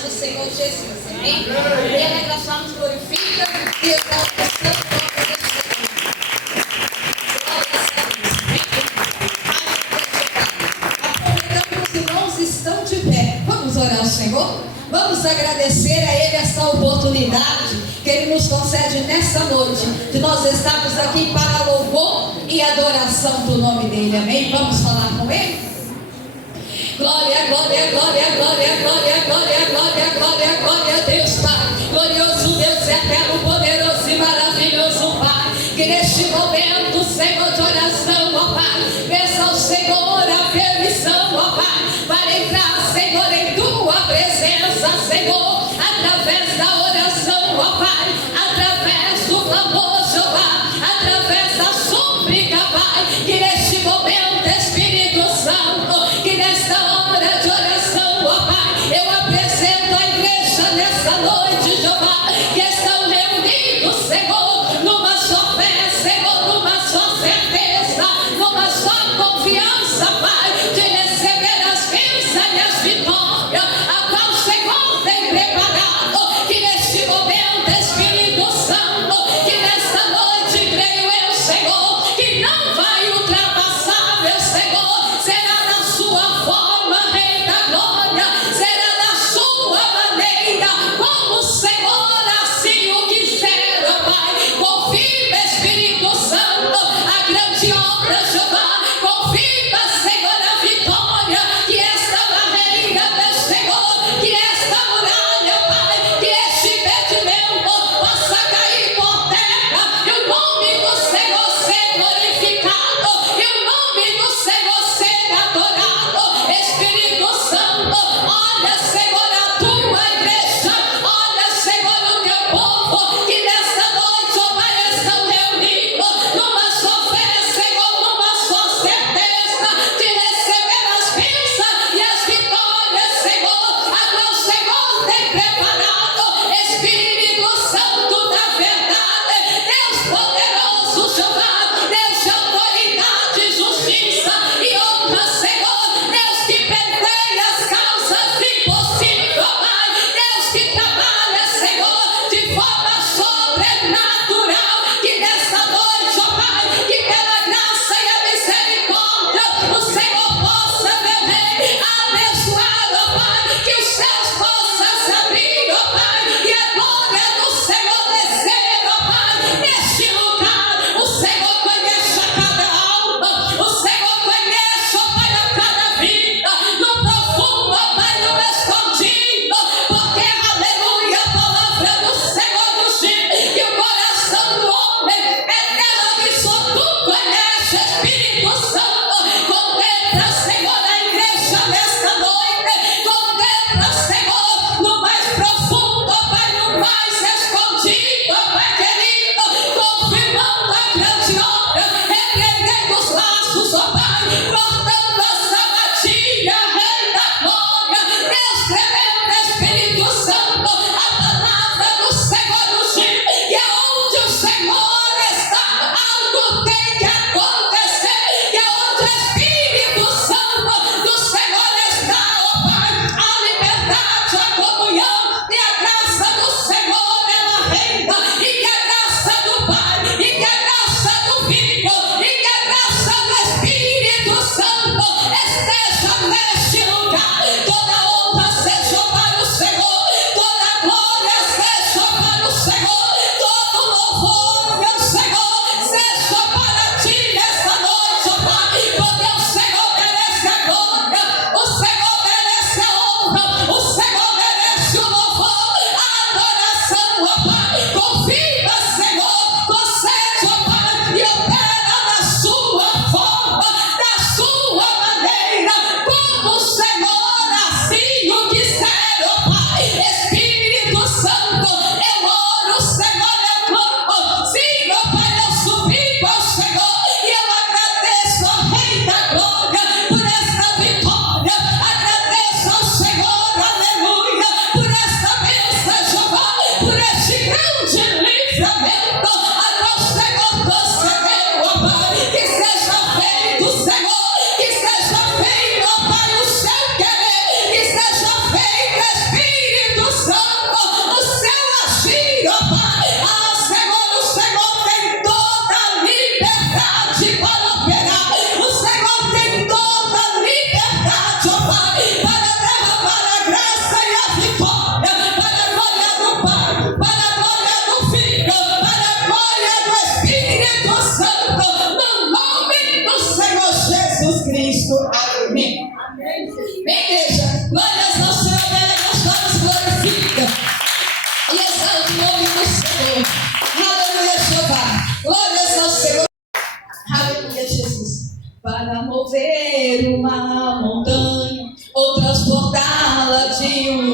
paz do Senhor Jesus. Amém? E alegra as almas, glorifica e exalta o seu nome. Aproveitando que os irmãos estão de pé, vamos orar ao Senhor? Vamos agradecer a Ele essa oportunidade que Ele nos concede nessa noite, de nós estarmos aqui para louvor e adoração do nome dEle. Amém? Vamos falar com Ele? Glória, glória, glória, glória, glória, glória, glória, glória, glória a Deus, Pai. Glorioso Deus, eterno, poderoso e maravilhoso, Pai. Que neste momento, Senhor, de oração, ó Pai, peça ao Senhor a permissão, ó Pai, para entrar, Senhor, em Tua presença, Senhor, através da oração, ó Pai, através do clamor, Jeová, através da súplica, Pai. Que neste momento, Espírito Santo, que nesta hora de oração, ó Pai, eu apresento a igreja nessa noite, Jeová, que estão reunidos, Senhor, numa só fé, Senhor, numa só certeza, numa só confiança, Pai, de receber as bênçãos e as vitórias, a qual o Senhor tem preparado.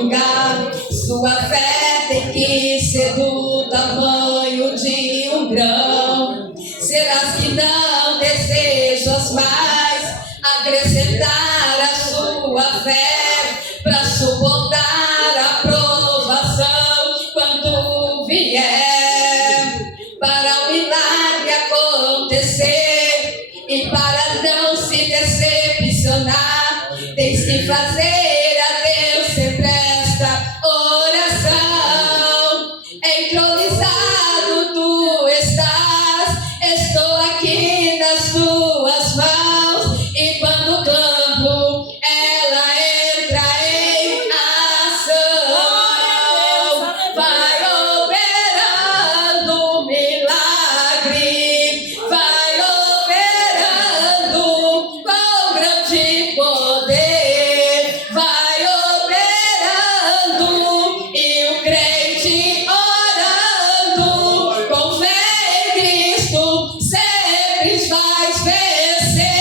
lugar. Sua fé tem que ser do tamanho de um grão. Serás que não desejas mais acrescentar a sua fé para suportar a provação quando vier, para o milagre acontecer e para não se decepcionar, tens que fazer a Deus sempre esta oração. Entronizado tu estás, estou aqui nas tuas mãos, e quando clamo, ela entra em ação. Vai operando um milagre, vai operando com grande poder, vai operando, e o crente orando com fé em Cristo sempre vai vencer.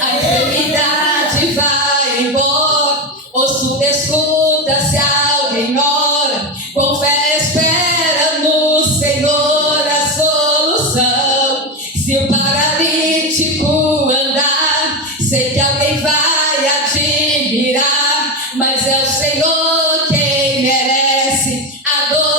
A enfermidade vai embora, o surdo escuta se alguém ora, com fé espera no Senhor a solução. Se o paralítico andar, sei que alguém vai admirar, mas é o Senhor quem merece adoração.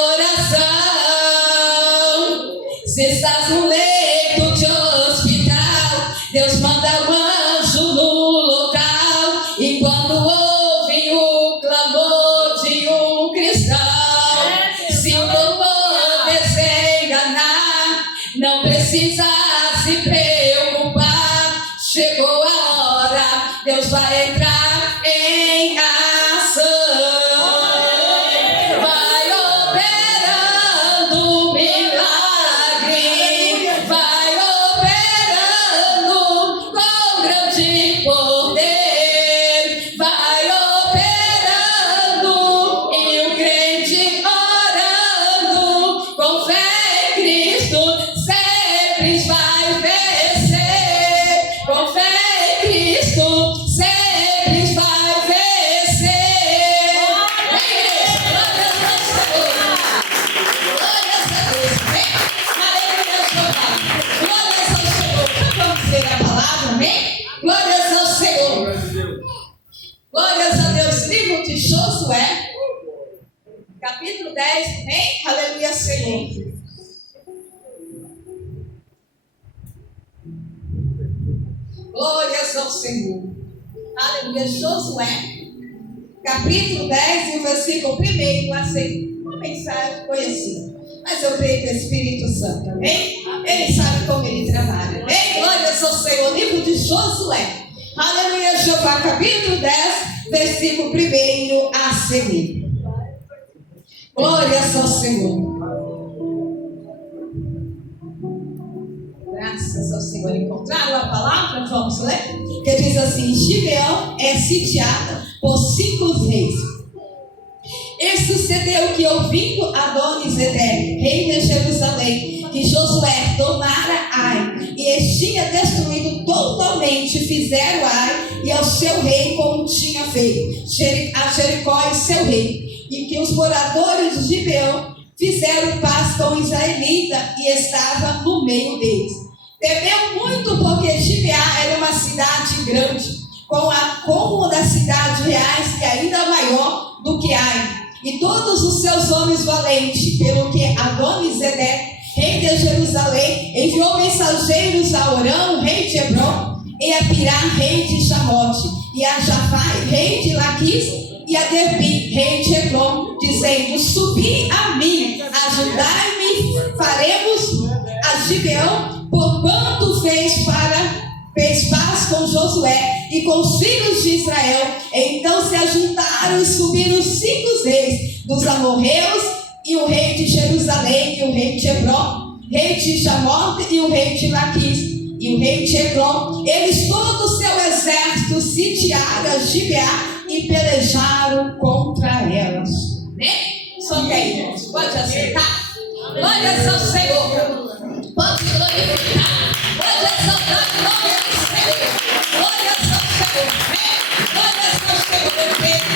Se estás no leito de hospital, Deus manda um anjo no local, e quando ouve o clamor de um cristão, se o doutor desenganar, não precisa se preocupar, chegou a hora, Deus vai entrar em ação. Vai operando um milagre, vai operando com grande poder, vai operando, e o crente orando com fé em Cristo sempre vai vencer. Com fé em Cristo sempre vai vencer. Glórias ao Senhor. Glórias a Deus. Amém? Aleluia, Jeová. Glórias ao Senhor. Vamos ler a palavra, amém? Glórias ao Senhor. Glórias a Deus. Livro de Josué, capítulo 10, amém? Aleluia, Senhor. Glórias ao Senhor. Aleluia. Josué, capítulo 10, e o versículo 1 a 6. Uma mensagem conhecida, mas eu creio que o Espírito Santo, amém? Ele sabe como ele trabalha, amém? Glórias ao Senhor. Livro de Josué, aleluia, Jeová, capítulo 10, versículo 1 a seguir. Glórias ao Senhor. Graças ao Senhor. Encontraram a palavra? Vamos ler? Que diz assim: Gibeão é sitiada por 5 reis. E sucedeu que, ouvindo Adoni-Zedec, rei de Jerusalém, que Josué tomara Ai, e eles tinha destruído totalmente, fizeram Ai e ao seu rei como tinha feito a Jericó e seu rei, e que os moradores de Gibeão fizeram paz com o israelita e estava no meio deles. Temeu muito, porque Gibeá era uma cidade grande, com a cômoda das cidades reais e ainda maior do que Ai. E todos os seus homens valentes, pelo que Adoni-Zedec, rei de Jerusalém, enviou mensageiros a Orão, rei de Hebron, e a Pirá, rei de Chamote, e a Jafai, rei de Laquis, e a Derbi, rei de Eglon, dizendo: subi a mim, ajudai-me, faremos a Gibeão, porquanto fez paz com Josué e com os filhos de Israel. Então se ajuntaram e subiram os 5 reis dos amorreus, e o rei de Jerusalém, e o rei de Hebron, rei de Chamote, e o rei de Laquis, e o rei de Eglon. Eles todo o seu exército sitiaram a Gibeá e pelejaram contra elas. Só que aí, irmãos, pode aceitar? Glórias ao Senhor. Pode glorificar. Pode exaltar o nome do Senhor. Glórias ao Senhor. Glórias ao Senhor.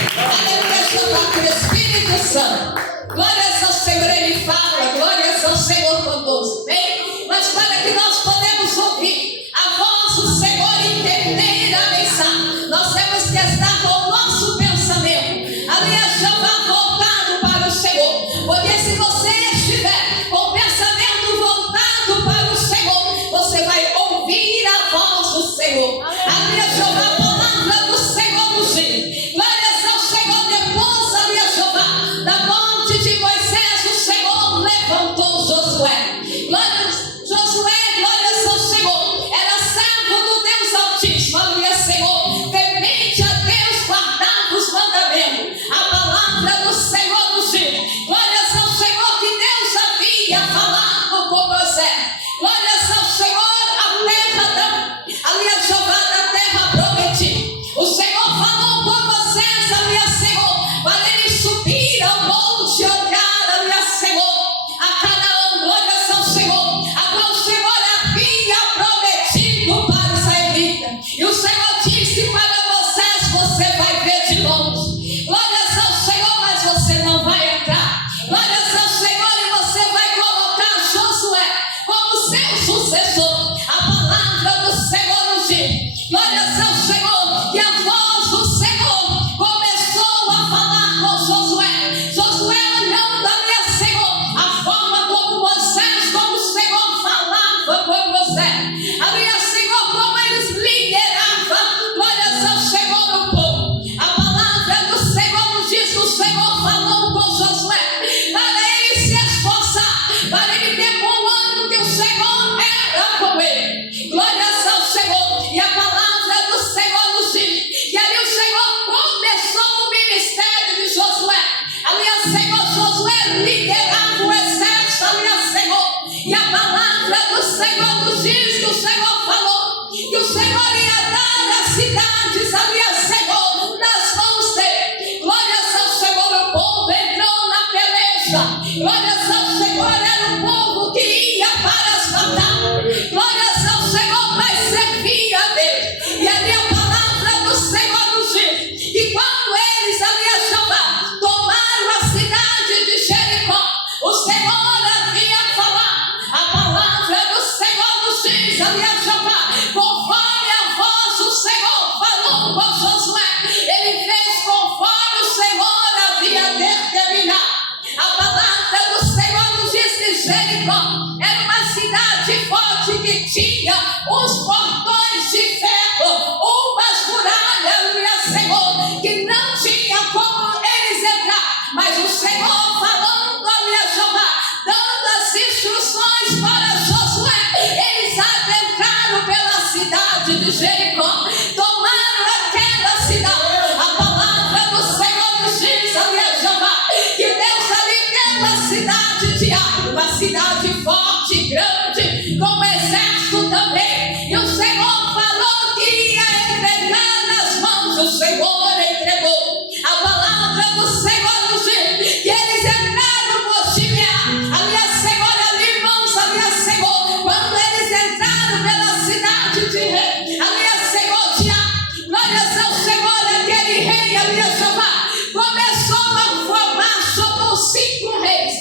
tinha os portões de ferro, umas muralhas, minha Senhor, que não tinha como eles entrar, mas o Senhor falando, minha Jeová, dando as instruções para Josué, eles adentraram pela cidade de Jericó, tomaram aquela cidade. A palavra do Senhor nos diz, minha Jeová, que Deus ali deu uma cidade de Ai, uma cidade forte, grande, com exército também, e o Senhor falou que ia entregar nas mãos, o Senhor entregou. A palavra do Senhor nos diz que eles entraram por Gibeá, a minha Senhora ali, irmãos, a minha Senhor, quando eles entraram pela cidade de rei, a minha Senhor, de glórias ao Senhor, aquele rei, a minha Jeová, começou a formar sobre os 5 reis.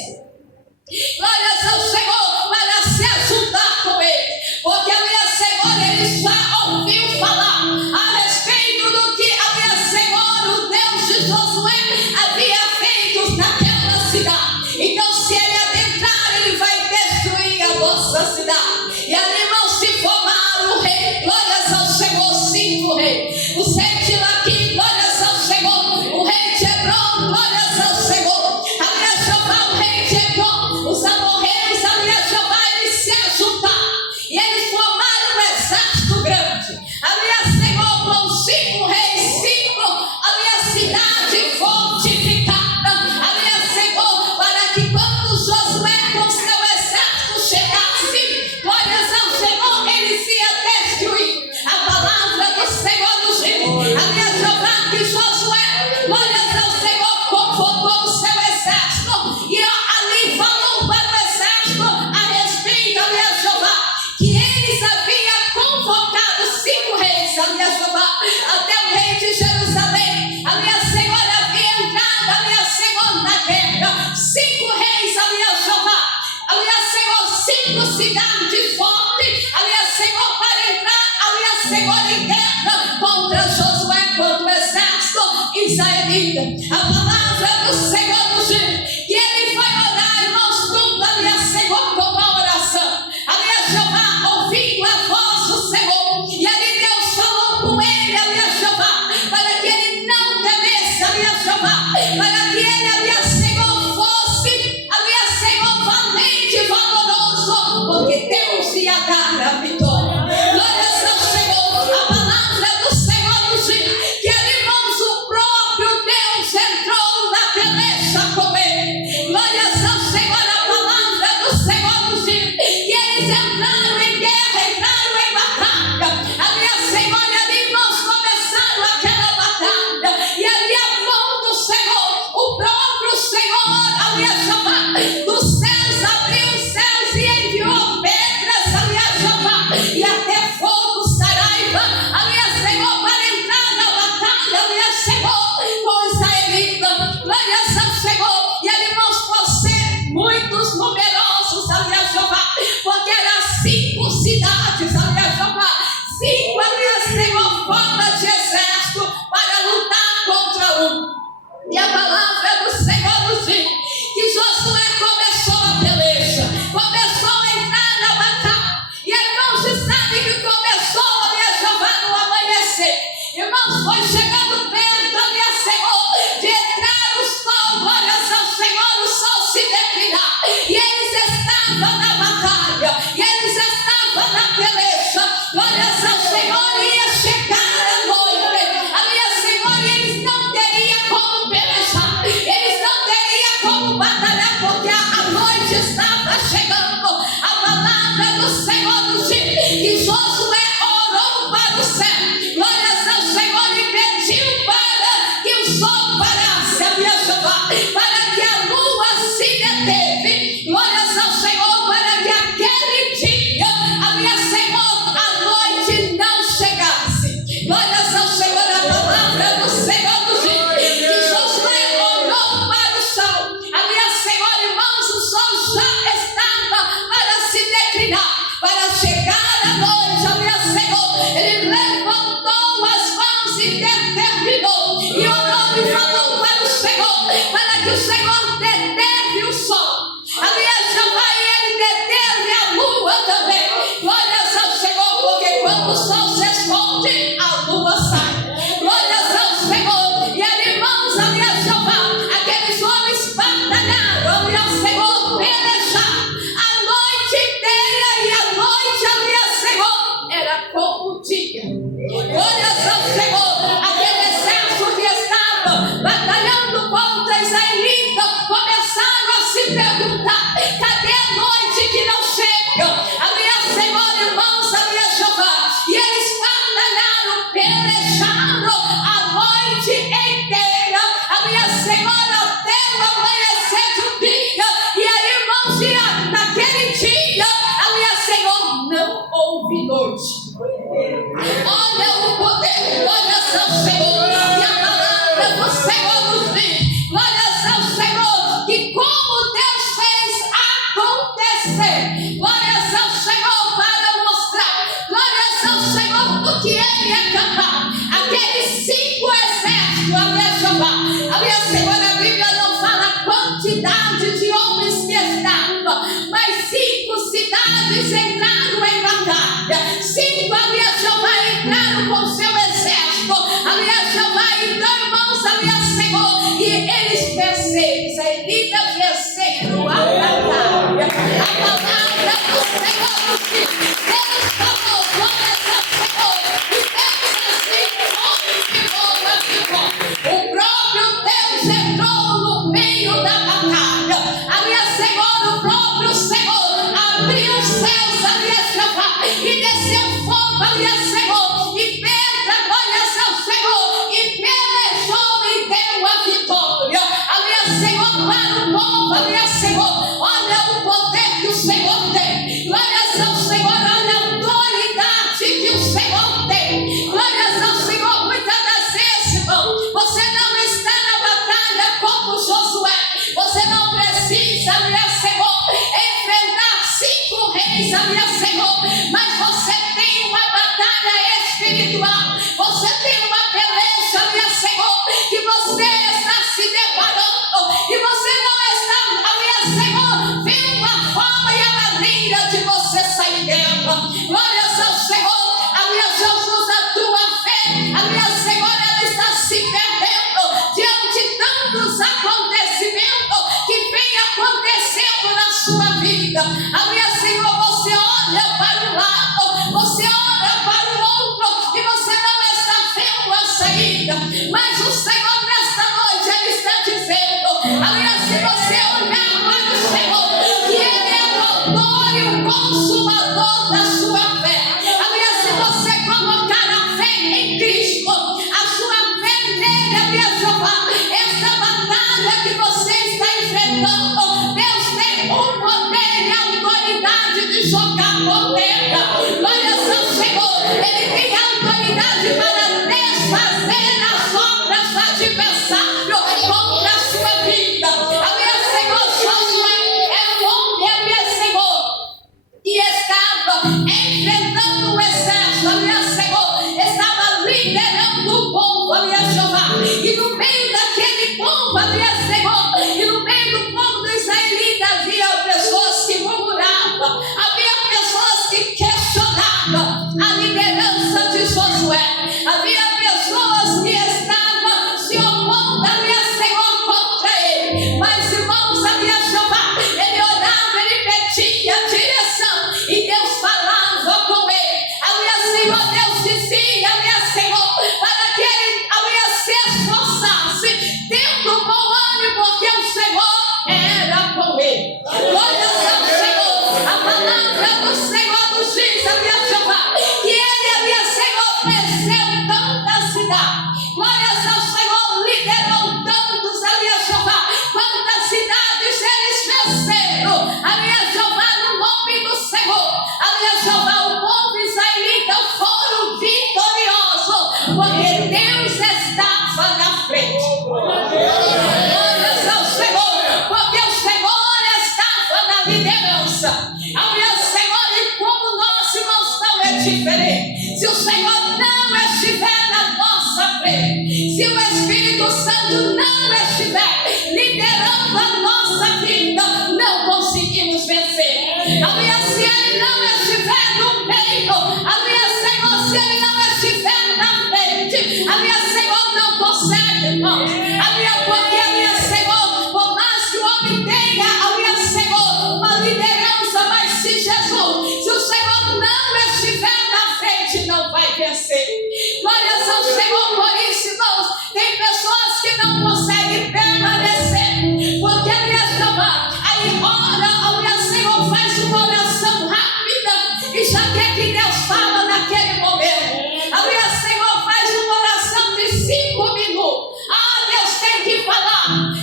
Glórias ao Senhor, para se ajudar com ele, porque a minha Senhora, ele já ouviu falar a respeito do que a minha Senhora, o Deus de Josué, havia feito naquela cidade. Então, se ele adentrar, ele vai destruir a nossa cidade. E ali, irmãos, se formaram o rei, glórias ao Senhor, 5 reis. O rei de Laquim, glórias ao Senhor. O rei de Hebron, glórias ao Senhor. A minha Jeová, o rei de Hebron, os amorreus, a minha Jeová, eles se ajuntaram e eles formaram um exército grande. A minha Senhor, com 5 reis, 5, a minha cidade fortificada. A minha Senhor, para que quando Josué com seu exército chegasse, glórias ao Senhor, eles iam destruir. A palavra do Senhor nos diz, a minha Jeová, que Josué, glórias ao Senhor, convocou o seu exército e ali falou para o exército a respeito, a minha Jeová, que eles haviam convocado 5 reis, a minha Jeová, até o rei de Jerusalém. A minha Senhora havia entrado, a minha Senhora, na guerra. 5 reis, a minha Jeová, a minha Senhor, 5 cidades fortes, a minha Senhor, para entrar, a minha Senhora, em guerra contra Josué, contra o exército israelita. A palavra do Senhor nos diz que ele vai orar, irmãos, tudo, a minha Senhor, com a oração. A minha Jeová, ouvindo a voz do Senhor, e ali Deus falou com ele, a minha Jeová, para que ele não temesse, a minha Jeová, para que ele, a minha Senhor, fosse, a minha Senhor, valente e valoroso, porque Deus ia dar a vitória. Glórias ao Senhor. A palavra do Senhor nos diz que ali, irmãos, o próprio Deus entrou na peleja com ele. Glórias ao Senhor. A palavra do Senhor nos diz que eles entraram em guerra, entraram em batalha. A minha Senhora, ali, irmãos, começaram aquela batalha, e ali a mão do Senhor, o próprio Senhor, a minha Jeová, dos céus, abriu os céus e enviou pedras, a minha Jeová, e até fogo, saraiva, a minha Senhor, para entrar na batalha, a minha Senhor, com Israelita. Glórias ao Senhor. E ali, irmãos, por ser muitos numerosos, a minha Jeová, porque eram 5 cidades, a minha Jeová, 5, a minha Senhor, forma de exército para lutar contra um. E a palavra do Senhor nos diz que Josué começou a peleja, começou a entrar na batalha. E irmãos, vocês sabem que começou, a minha Jeová, no amanhecer. Irmãos, foi chegando perto, a minha Senhor, de entrar o sol, glórias ao Senhor, o sol se declinar. E eles estavam na batalha, e eles estavam na peleja. Glórias ao Senhor, ia chegar a noite. A minha Senhora, eles não teriam como pelejar, eles não teriam como batalhar, porque a noite estava chegando. A palavra do Senhor nos diz que Josué orou para o céu, glórias ao Senhor, e pediu para que o sol parasse, a minha Jeová, para que a lua se deteve. Glórias ao Senhor, para que aquele dia, a minha Senhor, a noite não chegasse. Glórias ao Senhor. A palavra do Senhor nos diz que Josué orou para o sol. A minha Senhora, irmãos, o sol já estava para se declinar, para chegar a noite. A minha Senhor, ele levantou as mãos e determinou, e orou e falou para o Senhor, para que o Senhor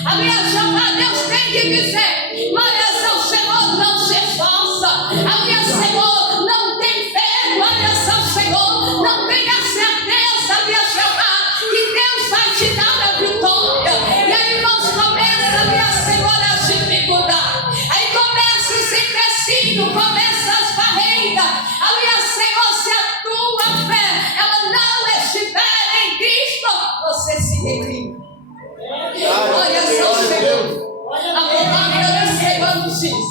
A minha Jeová, Deus tem que dizer: glórias ao Senhor, não se esforça. A minha Senhor, não tem fé. Glórias ao Senhor, não tenha certeza, minha Jeová, que Deus vai te dar a vitória. E aí, irmãos, começa, minha Senhora, as dificuldades. Aí começa esse empecilho, começa as barreiras. A minha Senhor, se a tua fé ela não estiver em Cristo, você se declina. Glórias ao Senhor. A palavra do Senhor nos diz: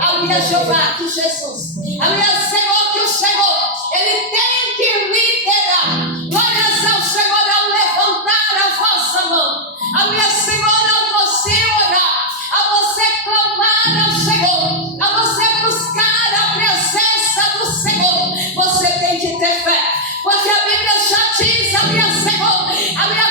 a minha Jeová, que Jesus, a minha Senhor, que o Senhor, Ele tem que liderar. Glórias ao Senhor, ao levantar a vossa mão. A minha Senhora, ao você orar, a você clamar ao Senhor, a você buscar a presença do Senhor, você tem que ter fé. Porque a Bíblia já diz, a minha Senhor,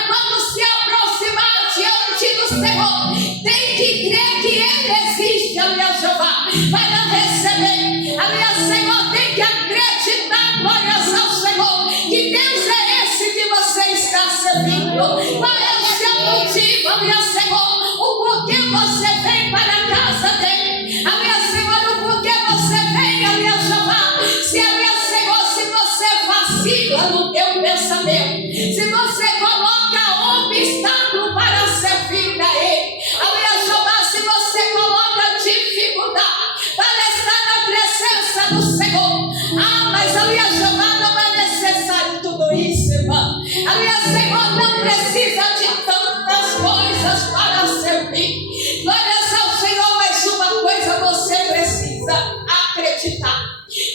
quando se aproximar diante do Senhor, tem que crer que Ele existe, a minha Jeová, para receber. A minha Senhor tem que acreditar, glórias ao Senhor, que Deus é esse que você está servindo. Qual é o seu motivo, a minha Senhor? O porquê você vem para a casa dele? A minha Senhora, o porquê você vem, a minha Jeová? Se a minha Senhor, se você vacila no teu pensamento, se você coloca obstáculo para servir a Ele, a minha Jeová, se você coloca dificuldade para estar na presença do Senhor, mas a minha Jeová, não é necessário tudo isso, irmã. A minha Senhor não precisa de tantas coisas para servir. Glórias ao Senhor, mas uma coisa você precisa acreditar.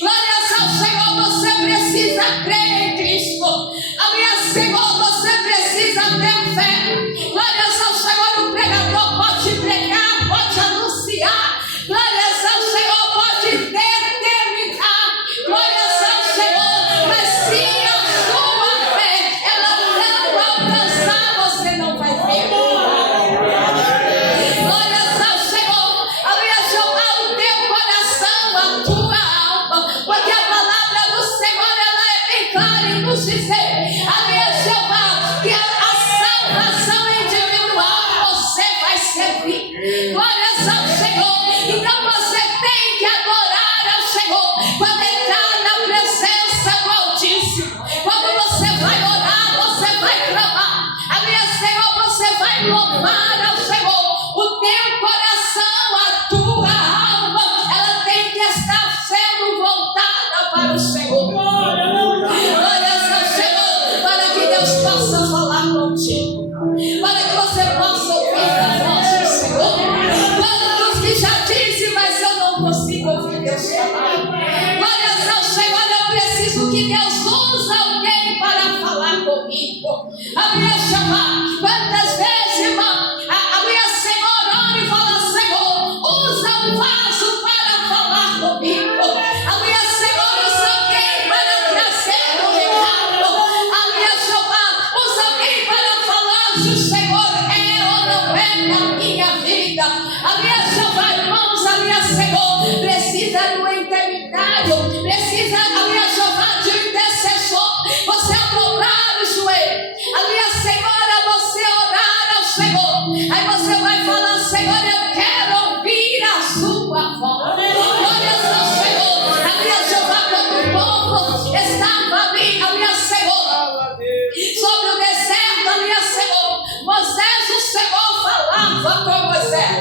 Glórias ao Senhor, você precisa crer em Cristo. A minha Senhor, você precisa ter fé. Glórias ao Senhor, o pregador pode pregar, pode anunciar. Glórias ao Senhor, pode determinar. Glórias ao Senhor, mas se a sua fé ela não alcançar, você não vai ver. Glórias ao Senhor, a minha Jeová, o teu coração, a tua alma, porque a palavra do Senhor ela é bem clara em nos dizer, a minha Jeová, que a salvação individual você vai servir. Glórias ao Senhor. Então você tem que adorar ao Senhor quando entrar na presença do Altíssimo. Quando você vai orar, você vai clamar. A minha Senhor, você vai louvar ao Senhor. O teu coração, a tua alma, ela tem que estar sendo voltada para o Senhor. Glórias ao Senhor, para que Deus possa falar contigo, para que você possa ouvir a voz do Senhor. Quantos que já dizem, mas eu não consigo ouvir Deus falar. Glórias ao Senhor, eu preciso que Deus use alguém para falar comigo. A minha Jeová, quantas vezes, irmão, a minha Senhora ora e fala: Senhor, usa um vaso para falar comigo. A minha Senhora, usa alguém para trazer um recado. A minha Jeová, usa alguém para falar se o Senhor é ou não é na minha vida. A minha Jeová, irmãos, a minha Senhor precisa de um intermediário, precisa, a minha Jeová, de um intercessor. Você dobrar o joelho, a minha Senhora, você orar ao Senhor. Aí você vai falar: Senhor, eu quero ouvir a sua voz. Glórias ao Senhor. A minha Jeová, quando o povo estava ali, a minha Senhor, sobre o deserto, a minha Senhor, Moisés, o Senhor falava com Moisés.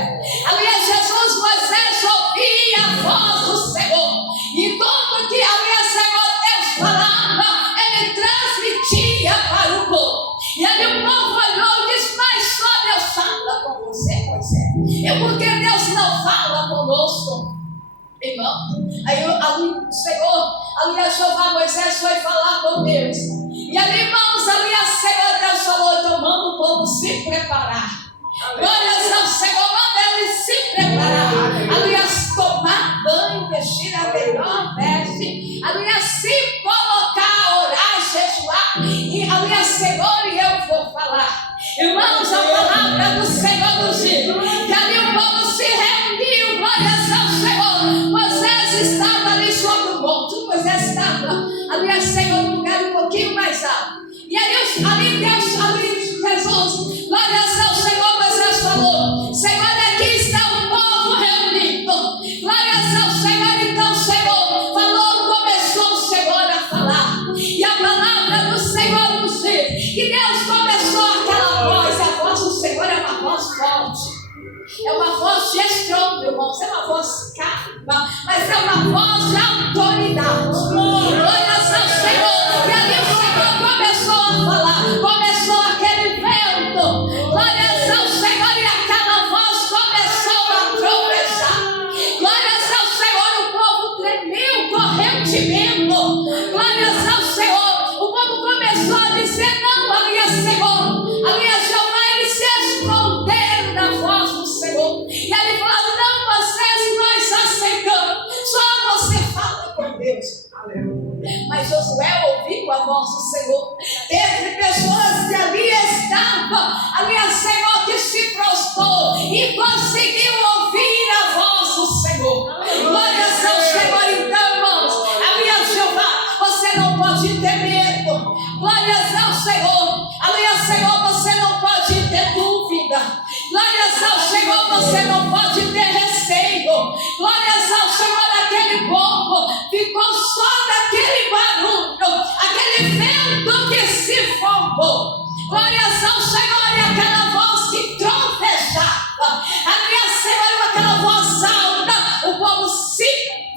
A minha Jesus, Moisés ouvia a voz do Senhor. E tudo que a minha Senhor Deus falava, ele transmitia para o povo. E aí o povo olhou e disse: mas só Deus fala com você, Moisés. E por que Deus não fala conosco? Irmão, aí o Senhor, a minha Jeová, Moisés foi falar com Deus. E ali, irmãos, a minha Senhor Deus falou: então manda o povo se preparar. Glórias ao Senhor, manda eles se preparar. A minha tomar banho, vestir a melhor veste. A minha se colocar, orar, jejuar. E a minha Senhor e eu vou falar. Irmãos, a palavra do Senhor nos diz que ali o povo se reuniu. Glórias ao Senhor. Moisés estava ali sobre o monte. Moisés estava, a minha Senhor, num lugar um pouquinho mais alto. E ali Deus, ali Jesus, glórias ao Senhor, Moisés falou: É uma voz de estrondo, irmãos. É uma voz calma, mas é uma voz de autoridade. Glórias ao Senhor. E ali o Senhor começou a falar. Começou aquele vento. Glórias ao Senhor. E aquela voz começou a tropeçar. Glórias ao Senhor. O povo tremeu, correu de medo. Glórias ao Senhor. O povo começou a dizer: não, ali é Senhor. Ali é Jeová. Eles se esconderam da voz do Senhor. E ele falou: não, vocês, nós aceitamos. Só você fala com Deus. Mas Josué ouviu a voz do Senhor. Entre pessoas que ali estavam, ali é Senhor que se prostrou e conseguiu ouvir a voz do Senhor. Glórias ao Senhor. Então, irmãos, ali é Jeová. Você não pode ter medo. Glórias ao Senhor. Ali é Senhor. Você não pode ter dúvida. Glórias ao Senhor. Você não pode ter receio. Glórias ao Senhor. Aquele povo ficou só daquele barulho, aquele vento que se formou. Glórias ao Senhor. E aquela voz que trovejava. Ali, Senhor, aquela voz alta. O povo se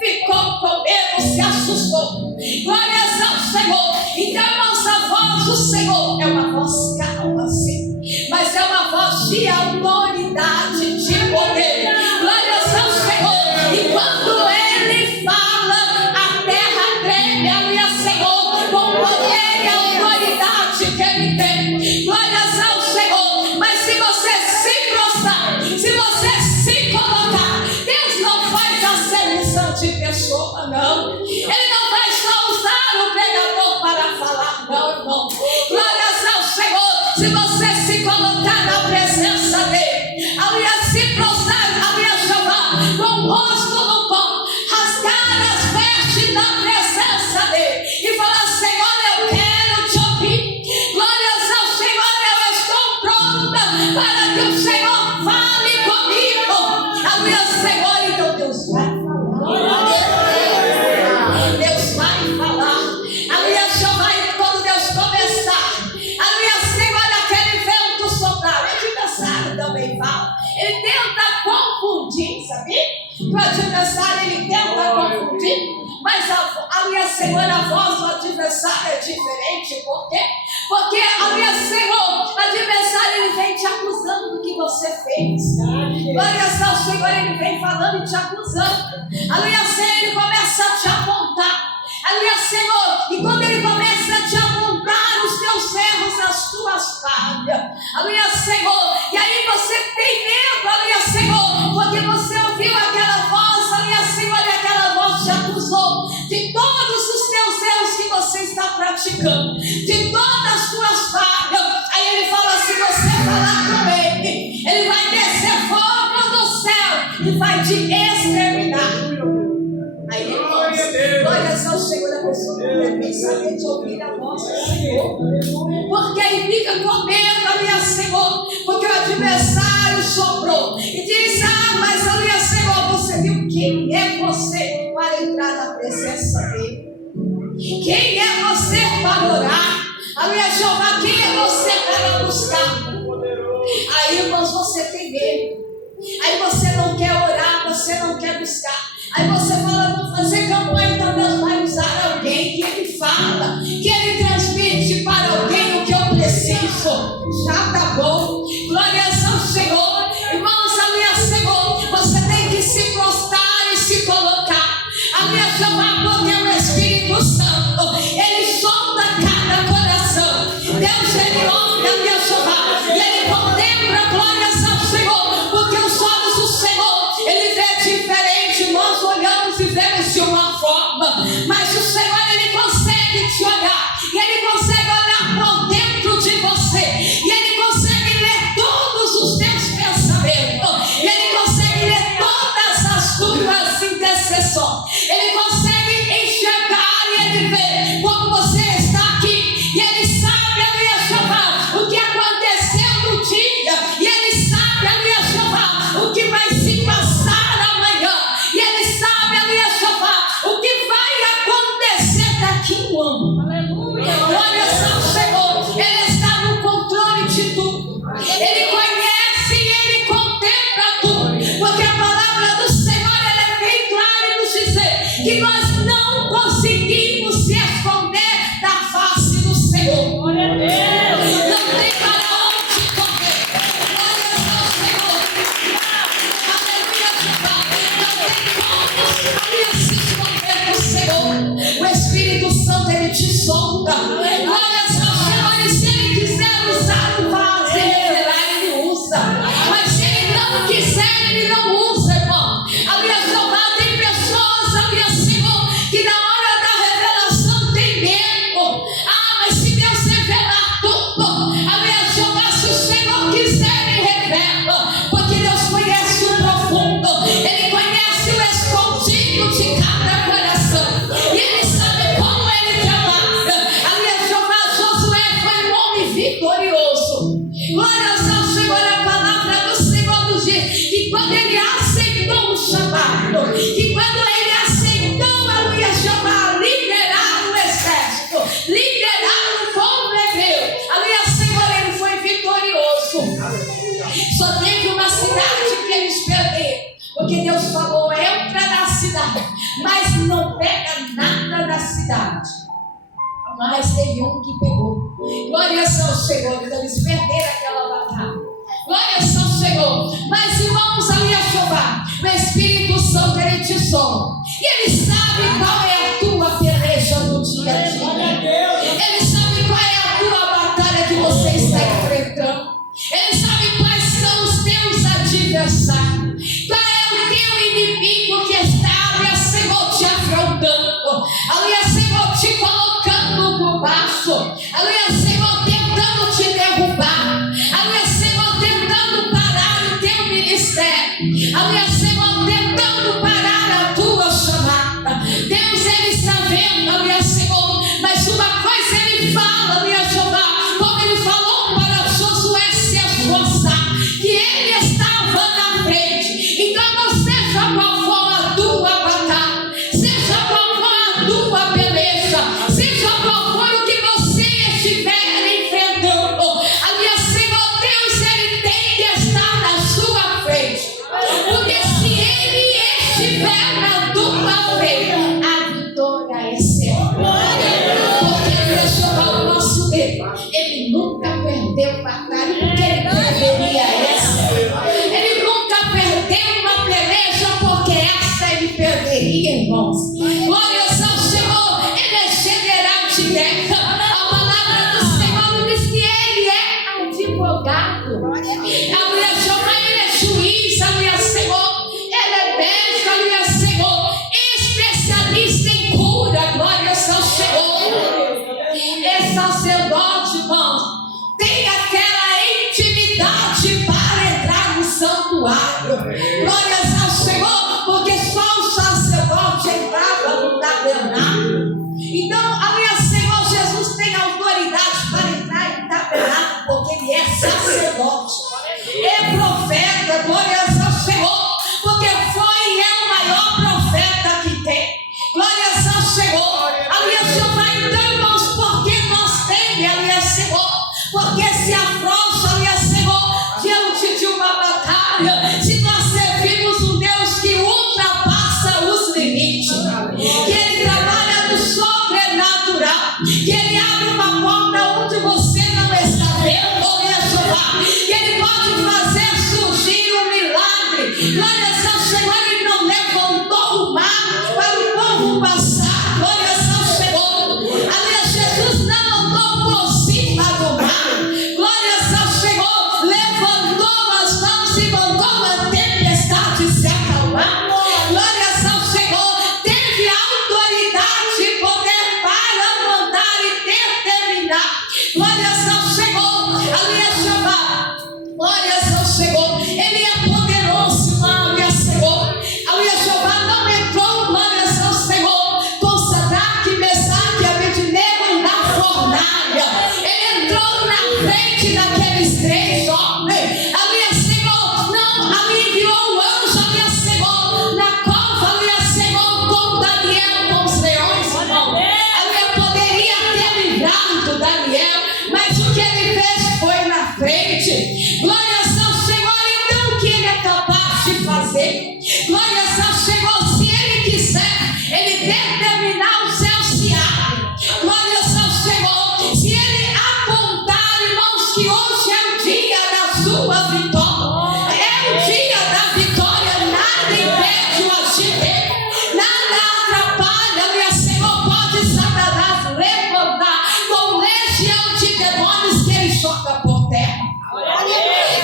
ficou com medo, se assustou. Glórias ao Senhor. Então, irmãos, a voz do Senhor é uma voz calma, sim, mas é uma voz de autoridade, de poder. Glórias ao Senhor. E quando Ele fala, a terra treme. Ali é Senhor, com poder e autoridade que Ele tem. Glórias ao Senhor. Mas se você se prostrar, se você se colocar, Deus não faz acepção de pessoa, não. Ele não vai só usar o pregador para falar, não, irmão. Glórias ao Senhor. Se você se colocar na presença dele, ali é se prostrar, ali é Jeová, com o rosto no pó, rasgar as vestes na presença dele e falar: Senhor, eu quero te ouvir. Glórias ao Senhor. Eu estou pronta para que o Senhor fale comigo. Ali é Senhor. Então Deus vai falar. Deus vai falar. Ali é Jeová. E quando Deus começar, ali é Senhor, aquele vento soprar. O adversário também fala. Ele tenta confundir, sabia? O adversário, ele tenta confundir. Mas ali é Senhor, a voz do adversário é diferente. Por quê? Porque ali é Senhor, o adversário, ele vem te acusando do que você fez. Glórias ao Senhor. Ele vem falando e te acusando. Ali é Senhor, ele começa a te apontar. Ali é Senhor. E quando ele começa a te apontar os teus erros, as tuas falhas, ali é Senhor. E aí você tem medo, ali é Senhor, porque você ouviu aquela voz, ali é Senhor, e aquela voz te acusou de todos os teus erros que você está praticando, de todas as tuas falhas. Aí ele fala: se você falar com ele vai descer fogo do céu e vai te exterminar. Aí, irmãos, glórias ao Senhor. A pessoa não deve saber de ouvir a voz do Senhor, porque aí fica com medo, ali é Senhor, porque o adversário soprou e diz: mas ali é Senhor, você viu quem é você para entrar na presença dele? Quem é você para orar? Ali é Jeová, quem é você para buscar? Aí, irmãos, você tem medo. Aí você não quer orar, você não quer buscar. Aí você fala: vou fazer campanha. Então Deus vai usar alguém que ele fala, que ele transmite para alguém o que eu preciso. Já tá bom. Glórias ao Senhor. Irmãos, ali é Senhor. Você tem que se prostrar e se colocar. Ali é Jeová, porque o Espírito Santo, ele solta cada coração. Deus, ele olha, ali é Jeová, e ele contempla. Glórias ao Senhor, porque os olhos do Senhor, ele vê diferente. Nós olhamos e vemos Porque Deus falou: entra na cidade, mas não pega nada na cidade. Mas teve um que pegou. Glórias ao Senhor. Então eles perderam aquela batalha. Glórias ao Senhor. Mas irmãos, ali a Jeová, o Espírito Santo, ele te soma. E ele sabe qual é a tua peleja no dia a dia. Ele sabe qual é a tua batalha que você está enfrentando. Ele sabe quais são os teus adversários. Qual é o teu inimigo que está, ali, Senhor, te afrontando. Ali, Senhor, te colocando por baixo. Ali, Senhor, tentando te derrubar. Ali, Senhor, tentando parar o teu ministério. Ali, Senhor, tentando parar a tua chamada. Deus, ele está vendo, ali, Senhor. Mas uma coisa ele fala, ali, Jeová, como ele falou para Josué se esforçar, que ele estava na frente. Então, seja qual for a tua batalha, seja qual for a tua peleja, seja qual for o que você estiver enfrentando, ali, Senhor Deus, ele tem que estar na sua frente. Porque se ele estiver na tua frente, a vitória é certa. Porque ele é Jeová, o nosso Deus. Ele nunca perdeu batalha, porque ele perderia essa. Ele nunca perdeu uma peleja, porque essa ele perderia, irmãos. Glórias ao Senhor. Ele é general de guerra. A palavra do Senhor diz que ele é advogado. Ali é Jeová, ele é juiz. Ali é Senhor, ele é médico. Ali é Senhor, especialista em cura. Glórias ao Senhor. É sacerdote, irmão. Tem aquela intimidade para entrar no santuário. Glórias ao Senhor, porque só o sacerdote entrava no tabernáculo. Então, a minha Senhor Jesus tem autoridade para entrar no tabernáculo, porque ele é sacerdote, é profeta. Glórias ao Senhor, porque foi e é o maior profeta que tem. Glórias ao Senhor. Ali é Jeová. Então, irmãos, porque nós temos, ali é Senhor, porque se afrouxa, ali é Senhor, diante de uma batalha, se nós servimos um Deus que ultrapassa os limites, que ele trabalha no sobrenatural, que ele abre uma porta onde você não está vendo, ali é Jeová, que ele pode fazer surgir um milagre. Glórias ao Senhor. Ele não levantou o mar para o povo passar. Glórias ao Senhor. Ali Jesus não andou por cima do mar. Glórias ao Senhor. Levantou as mãos e mandou a tempestade se acalmar. Glórias ao Senhor. Teve autoridade e poder para mandar e determinar. Glórias ao Senhor. Ali é Jeová. Glórias ao Senhor. Ele é poderoso, irmão. Ali é Senhor. Ali é Jeová. Não entrou, glórias ao Senhor, com Sadraque, Mesaque e Abednego na fornalha. Ele entrou na frente daqueles três homens. Ali é Senhor. Não, ali enviou o anjo. Ali é Senhor. Na cova, ali é Senhor, com Daniel, com os leões, irmão. Ali poderia ter livrado Daniel, mas o que ele fez foi na frente. Glórias ao Senhor. Então, o que ele é capaz de fazer? Glórias ao Senhor. Se ele quiser, ele determinar, o céu se abre. Glórias ao Senhor. Se ele apontar, irmãos, que hoje é o dia da sua vitória, é o dia da vitória. Nada impede o agir dele, nada atrapalha. Meu Senhor, pode Satanás levantar com legião de demônios que ele choca por terra.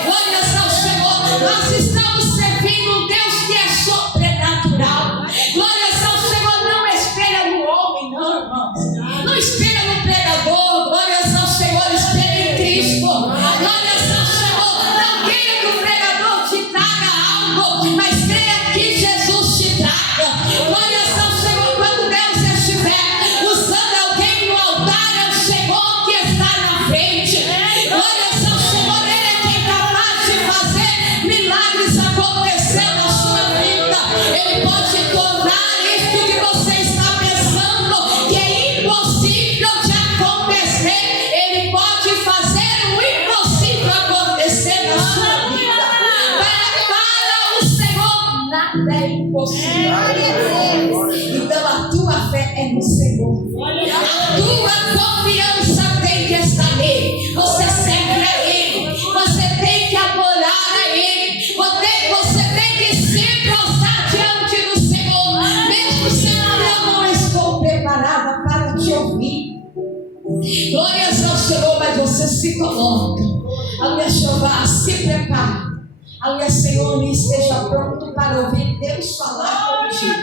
Glórias ao Senhor. Nós estamos servindo um Deus que é sobrenatural. Glórias ao Senhor. Não espelha no homem, não, irmãos. Não espelha no pregador. Glórias ao Senhor. Espelha em Cristo. Glórias ao Senhor. Não queira que o pregador te traga algo, mas creia que Jesus te traga. Glórias ao Senhor. Quando Deus estiver usando alguém no altar, é o Senhor que está na frente. Glórias ao Senhor. Ele é quem é capaz de fazer milagres acontecer na sua vida. Ele pode tornar isso que você está pensando que é impossível de acontecer. Ele pode fazer o impossível acontecer na sua vida. Para o Senhor nada nada é impossível. Então a tua fé é no Senhor. A tua confiança tem que estar nele. Você serve a Ele. Você tem que adorar a Ele. Você tem que se prostrar diante do Senhor. Mesmo sendo eu não estou preparada para te ouvir. Glórias ao Senhor, mas você se coloca. Aleluia, Jeová, se prepara. Aleluia, Senhor, esteja pronto para ouvir Deus falar contigo.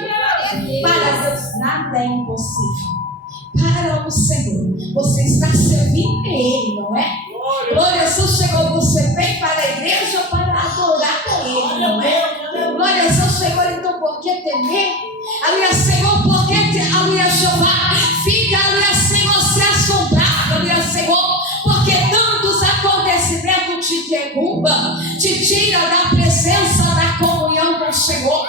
Para Deus nada é impossível. Para o Senhor, você está servindo a Ele, não é? Glórias ao Senhor, você vem para a igreja para adorar a Ele, não é? Glórias ao Senhor, então por que temer? Aleluia, Senhor, por que aleluia, Jeová, fica, aleluia, Senhor, se assombrar, aleluia, Senhor, porque tantos acontecimentos te derrubam, te tiram da presença da comunhão com o Senhor.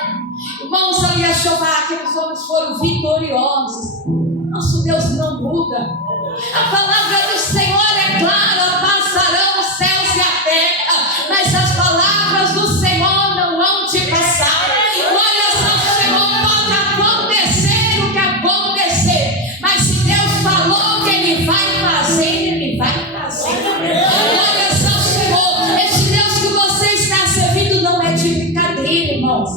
Irmãos, aleluia, Jeová, aqueles homens foram vitoriosos. Nosso Deus não muda. A palavra do Senhor é clara: passarão os céus e a terra, mas as palavras do Senhor não vão te passar. Olha só, Senhor, pode acontecer o que acontecer, mas se Deus falou que Ele vai fazer, Ele vai fazer. Olha só, Senhor, esse Deus que você está servindo não é de brincadeira, irmãos.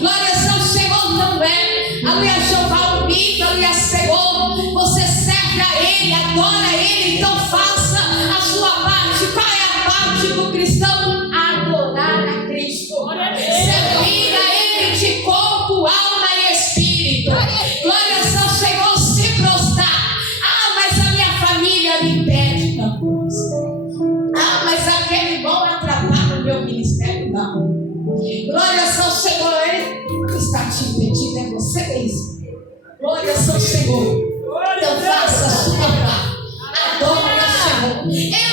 Glória ao Senhor, não é. Aleluia, Jeová, unido, aleluia, Senhor. Você serve a Ele, adora Ele, então faça a sua parte. Qual é a parte do cristão? Adorar a Cristo, servir a Ele de corpo, alma e espírito. Glórias ao Senhor, se prostrar. Ah, mas a minha família me impede. Não. Ah, mas aquele irmão atrapalha o meu ministério. Não. Glórias ao Senhor, Ele está te impedindo, é você mesmo. Glórias ao Senhor. Então faça a sua parte. Adore o Senhor.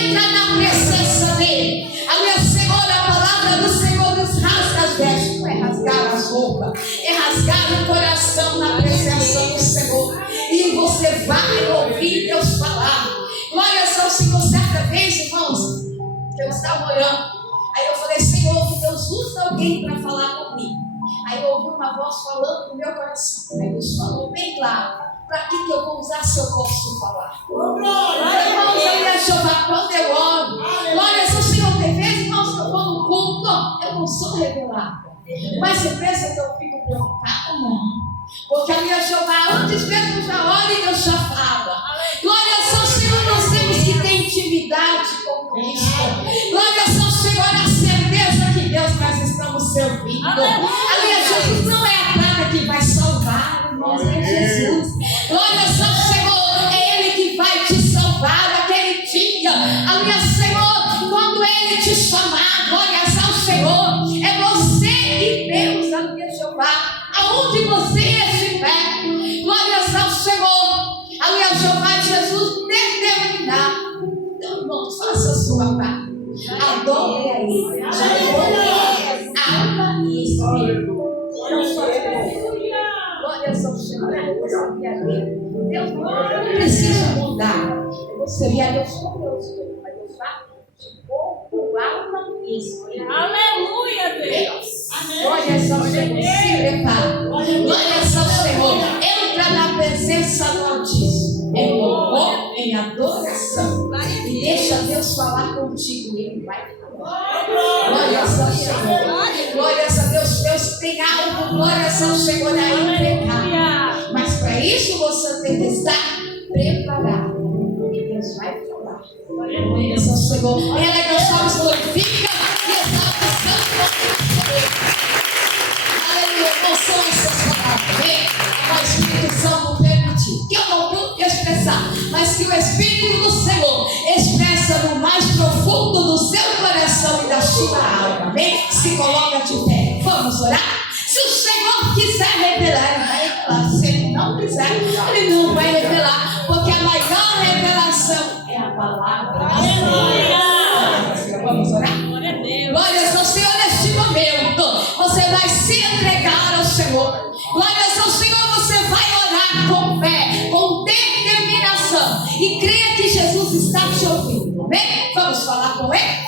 Entra na presença dele. Aleluia, Senhor, a palavra do Senhor nos rasga as vestes. Não é rasgar as roupas, é rasgar o coração na presença do Senhor. E você vai ouvir Deus falar. Glórias ao Senhor. Certa vez, irmãos, eu estava orando. Aí eu falei: Senhor, que Deus usa alguém para falar comigo. Aí eu ouvi uma voz falando no meu coração. Aí Deus falou bem claro: para que eu vou usar se eu posso falar? Irmãos, aleluia, Jeová, quando eu oro, glórias ao Senhor, tem vezes, irmãos, que eu vou no culto, eu não sou revelada. Mas você pensa que eu fico preocupada? Não. Porque aleluia, Jeová, antes mesmo já oro e Deus já fala. Glórias ao Senhor, nós temos que ter intimidade com Cristo. Glórias ao Senhor, a certeza que Deus nós estamos servindo. Aleluia, Jesus não é a praga que vai salvar, irmãos, é Jesus. Glórias ao Senhor, é Ele que vai te salvar naquele dia. Aleluia, Senhor, quando Ele te chamar, glórias ao Senhor, é você e Deus, aleluia, Jeová, aonde você estiver, glórias ao Senhor, aleluia, Jeová, Jesus determinar. Então, irmãos, faça a sua parte, adore a Ele, alma e espírito. Glórias ao Senhor, eu servir a Deus. Deus não precisa mudar. Eu vou servir a Deus como eu estou, mas eu faço de corpo, alma e espírito. Aleluia, Deus. Glórias ao Senhor, se prepara. Glórias ao Senhor, entra na presença do Altíssimo, em louvor, em adoração, e deixa Deus falar contigo. Ele vai falar. Glórias ao Senhor. Glórias a Deus. Deus tem algo, glórias ao Senhor, a entregar. Mas para isso você tem que estar preparado. E Deus vai falar. Glórias ao Senhor. Ela que nós somos glorifica e exalta o santo nome. Aleluia. Não são essas palavras. O Espírito Santo permitir que eu não pude expressar, mas que o Espírito do Senhor expressa no mais profundo do seu coração e da sua alma. Amém? Se coloca de pé. Vamos orar? Se o Senhor quiser revelar, Ele vai revelar. Se Ele não quiser, Ele não vai revelar. Porque a maior revelação é a palavra do Senhor. Vamos orar? Glórias ao Senhor neste momento. Você vai se entregar ao Senhor. Glórias ao Senhor, você vai orar com fé, com determinação. E creia que Jesus está te ouvindo. Amém? Vamos falar com Ele?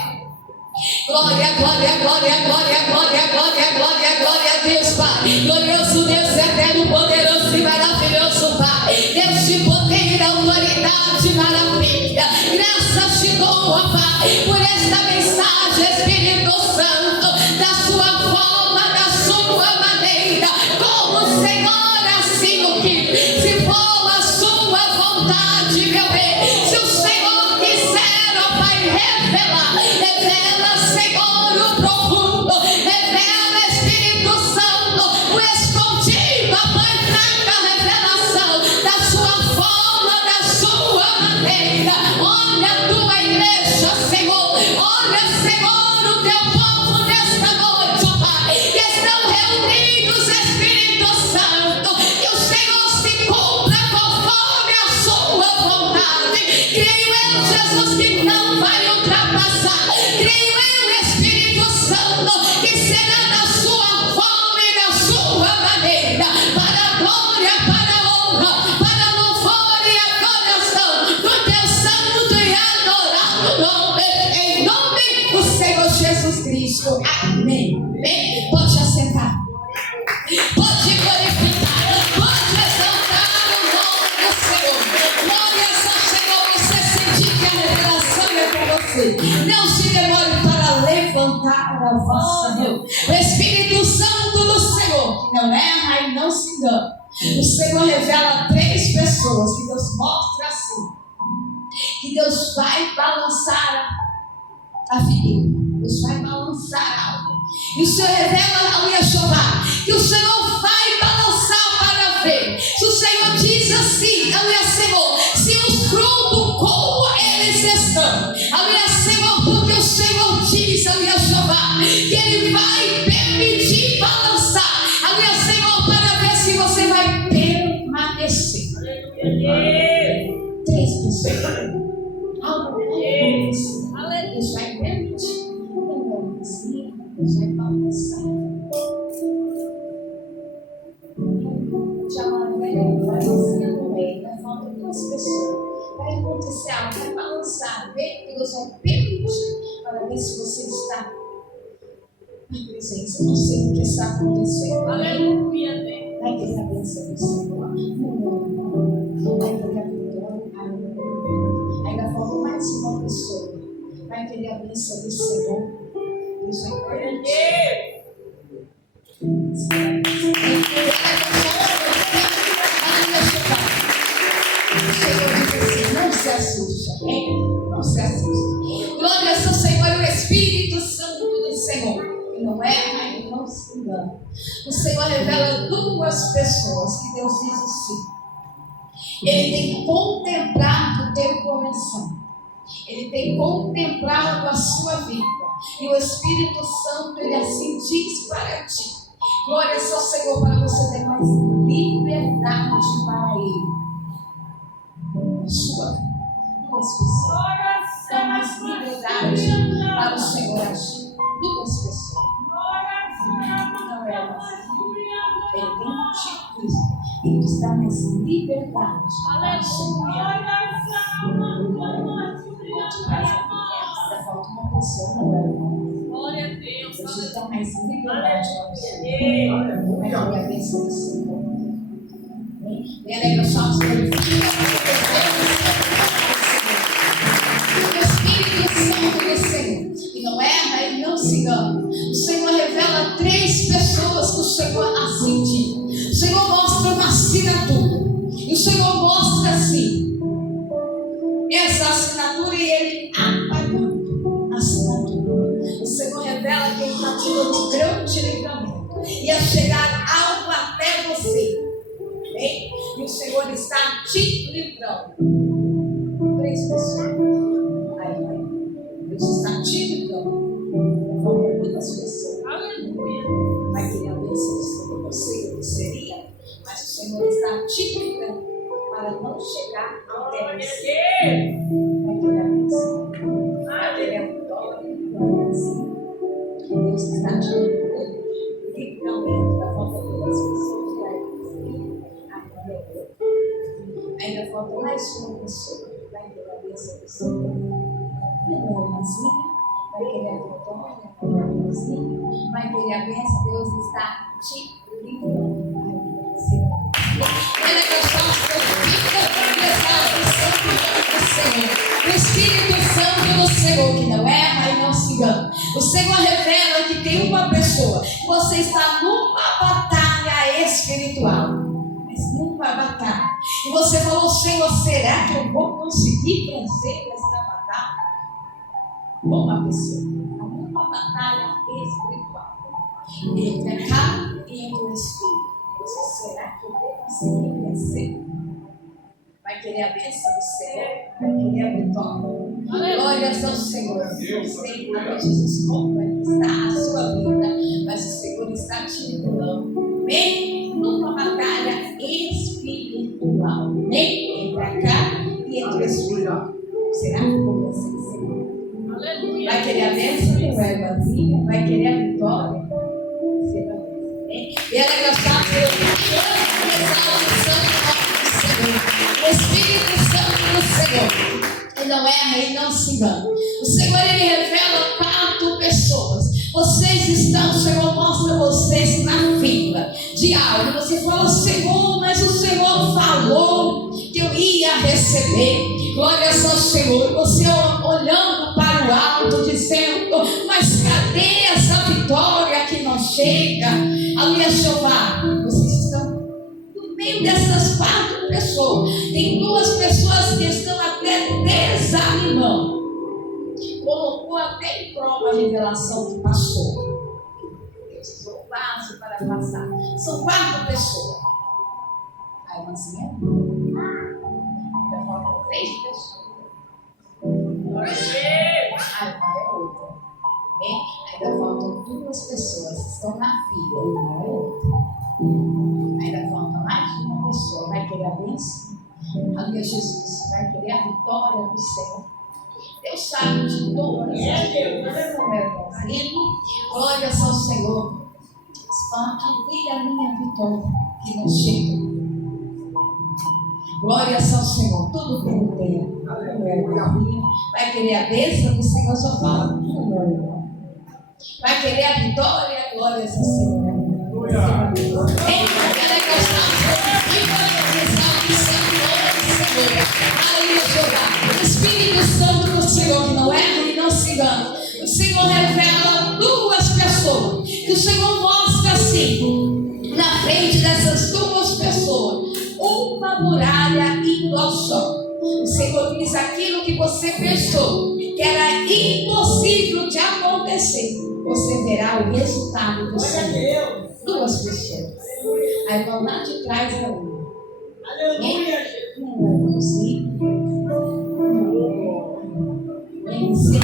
Glória, glória, glória, glória, glória, glória, glória, glória a Deus, Pai. Glorioso Deus, eterno, poderoso e maravilhoso, Pai. Deus de poder, autoridade, maravilha. Graças te dou, Pai, por esta mensagem, Espírito Santo, da sua forma, da sua maneira, como o Senhor assim o quis. Se for a sua vontade, meu Rei, se o Senhor quiser, ó Pai, revela, Senhor, o profundo, revela, Espírito Santo, o escondido, ó Pai, traga a revelação da sua forma, da sua maneira. Olha a tua igreja, Senhor, olha, Senhor, o teu povo nesta noite, ó Pai, que estão reunidos, Espírito Santo, que o Senhor se cumpra conforme a sua vontade. Creio eu, Jesus, que não vai ultrapassar. Creio eu, Espírito Santo, que será da sua forma e da sua maneira, para a glória, para a honra, para a louvor e adoração do teu santo e adorado nome, em nome do Senhor Jesus Cristo. Amém. Amém. Pode assentar. Pode glorificar, pode exaltar o nome do Senhor. Glória ao Senhor, você sentir que a revelação é para você. Não se demore para levantar a vossa mão. O Espírito Santo do Senhor, que não erra e não se engana. O Senhor revela 3 pessoas que Deus mostra assim, que Deus vai balançar a figueira. Deus vai balançar algo. E o Senhor revela ao Yeshua que o Senhor vai balançar para ver. Se o Senhor diz assim, ao Senhor, se os frutos como eles estão, ao Senhor, porque o Senhor diz ao Yeshua que Ele vai permitir balançar, ao Senhor, para ver se você vai permanecer. 3 pessoas. Algo vai acontecer. Deus vai permitir. Deus vai balançar. Já vai balançar no meio, vai faltar 2 pessoas. Vai acontecer algo, vai balançar. Deus vai permitir para ver se você está na presença. Não sei o que está acontecendo. Aleluia. Vai ter a bênção do Senhor. Vai ter a vitória. Ainda falta mais uma pessoa. Vai ter a bênção do Senhor. Isso é importante. O Senhor diz assim: não se assuste, amém? Não se assuste. Glória ao Senhor, o Espírito Santo do Senhor, que não erra e não se engana. O Senhor revela 2 pessoas que Deus diz assim: Ele tem contemplado o teu coração. Ele tem contemplado a sua vida. E o Espírito Santo, Ele assim diz para ti: glória ao Senhor, para você ter mais liberdade para Ele. Sua 2 pessoas. Dá mais liberdade para o Senhor agir. 2 pessoas. Não é assim. Ele tem títulos. Ele te dá mais liberdade. Aleluia. Ainda falta uma pessoa, não é? Glória a Deus. Deus dá mais liberdade para você. Vai ter a bênção do Senhor. Me alegra os salmos glorificados. O Espírito Santo do Senhor, que não erra e não se engana. O Senhor revela 3 pessoas que o Senhor assim diz. O Senhor mostra uma assinatura. E o Senhor mostra assim essa assinatura e Ele apagando a assinatura. O Senhor revela que Ele está te dando grande livramento. Ia chegar algo até você. Bem? E o Senhor está te livrando. 3 pessoas. Aí vai. Deus está te livrando. Faltam 2 pessoas. Aleluia. Vai querer a bênção do Senhor. Eu sei o que seria, mas o Senhor está te livrando para não chegar até você. Vai querer a bênção. Vai querer a vitória. Deus está te livrando. Livramento da falta de 2 pessoas. Ainda falta mais uma pessoa. Vai querer a bênção do Senhor. Minha irmãzinha vai querer a vitória. querer a bênção, Deus está te livrando. Ele é o Espírito Santo do Senhor, que não erra e não se engana. O Senhor revela que tem uma pessoa, você está numa batalha espiritual, mas numa batalha. E você falou, Senhor, será que eu vou conseguir vencer essa batalha? Uma pessoa está numa batalha espiritual. Entre a carne e entre o Espírito. Você, será que eu vou conseguir vencer? Vai querer a bênção do Senhor? Vai querer a vitória? Glórias ao Senhor. Eu sei que Jesus como está a sua vida, mas o Senhor está te livrando. Vem numa batalha espiritual. Vem entre a carne e entre o Espírito. Será que eu vou vencer o Senhor? Vai querer a bênção? Vai vazia? Vai querer a vitória? Você vai vencer. E ela é gostada o Espírito Santo do Senhor, ele não erra e não se engana. O Senhor, ele revela 4 pessoas. Vocês estão, o Senhor mostra vocês na fila de algo. Você fala, Senhor, mas o Senhor falou que eu ia receber. Glórias ao Senhor. Você olhando para o alto, dizendo, mas cadê essa vitória que não chega? Aleluia, Jeová. Vocês estão no meio dessas 4 pessoas. Tem 2 pessoas que estão até desanimando. Colocou até em prova a revelação que passou. Deus usou o vaso para passar. São 4 pessoas. Aí uma assim, ainda faltam 3 pessoas. Aí é outra. Ainda faltam 2 pessoas que estão na fila. Não é outra. Ainda falta mais uma pessoa. Vai querer a bênção? Aleluia, Jesus. Vai querer a vitória do Senhor. Deus sabe de todas as coisas. Glórias ao Senhor. Cadê a minha vitória que não chega? Glórias ao Senhor. Tudo bem dele. Vai querer a bênção do Senhor? Só fala. Vai querer a vitória? Glórias ao Senhor. Ela é o Espírito Santo do Senhor, que não erra e não se engana. O Senhor revela 2 pessoas. Que o Senhor mostra assim, na frente dessas 2 pessoas, uma muralha indo ao chão. O Senhor diz aquilo que você pensou que era impossível de acontecer. Você verá o resultado do Senhor. 2 pessoas. A irmã lá de trás é uma. Aleluia. Não vai conseguir. Nem sei.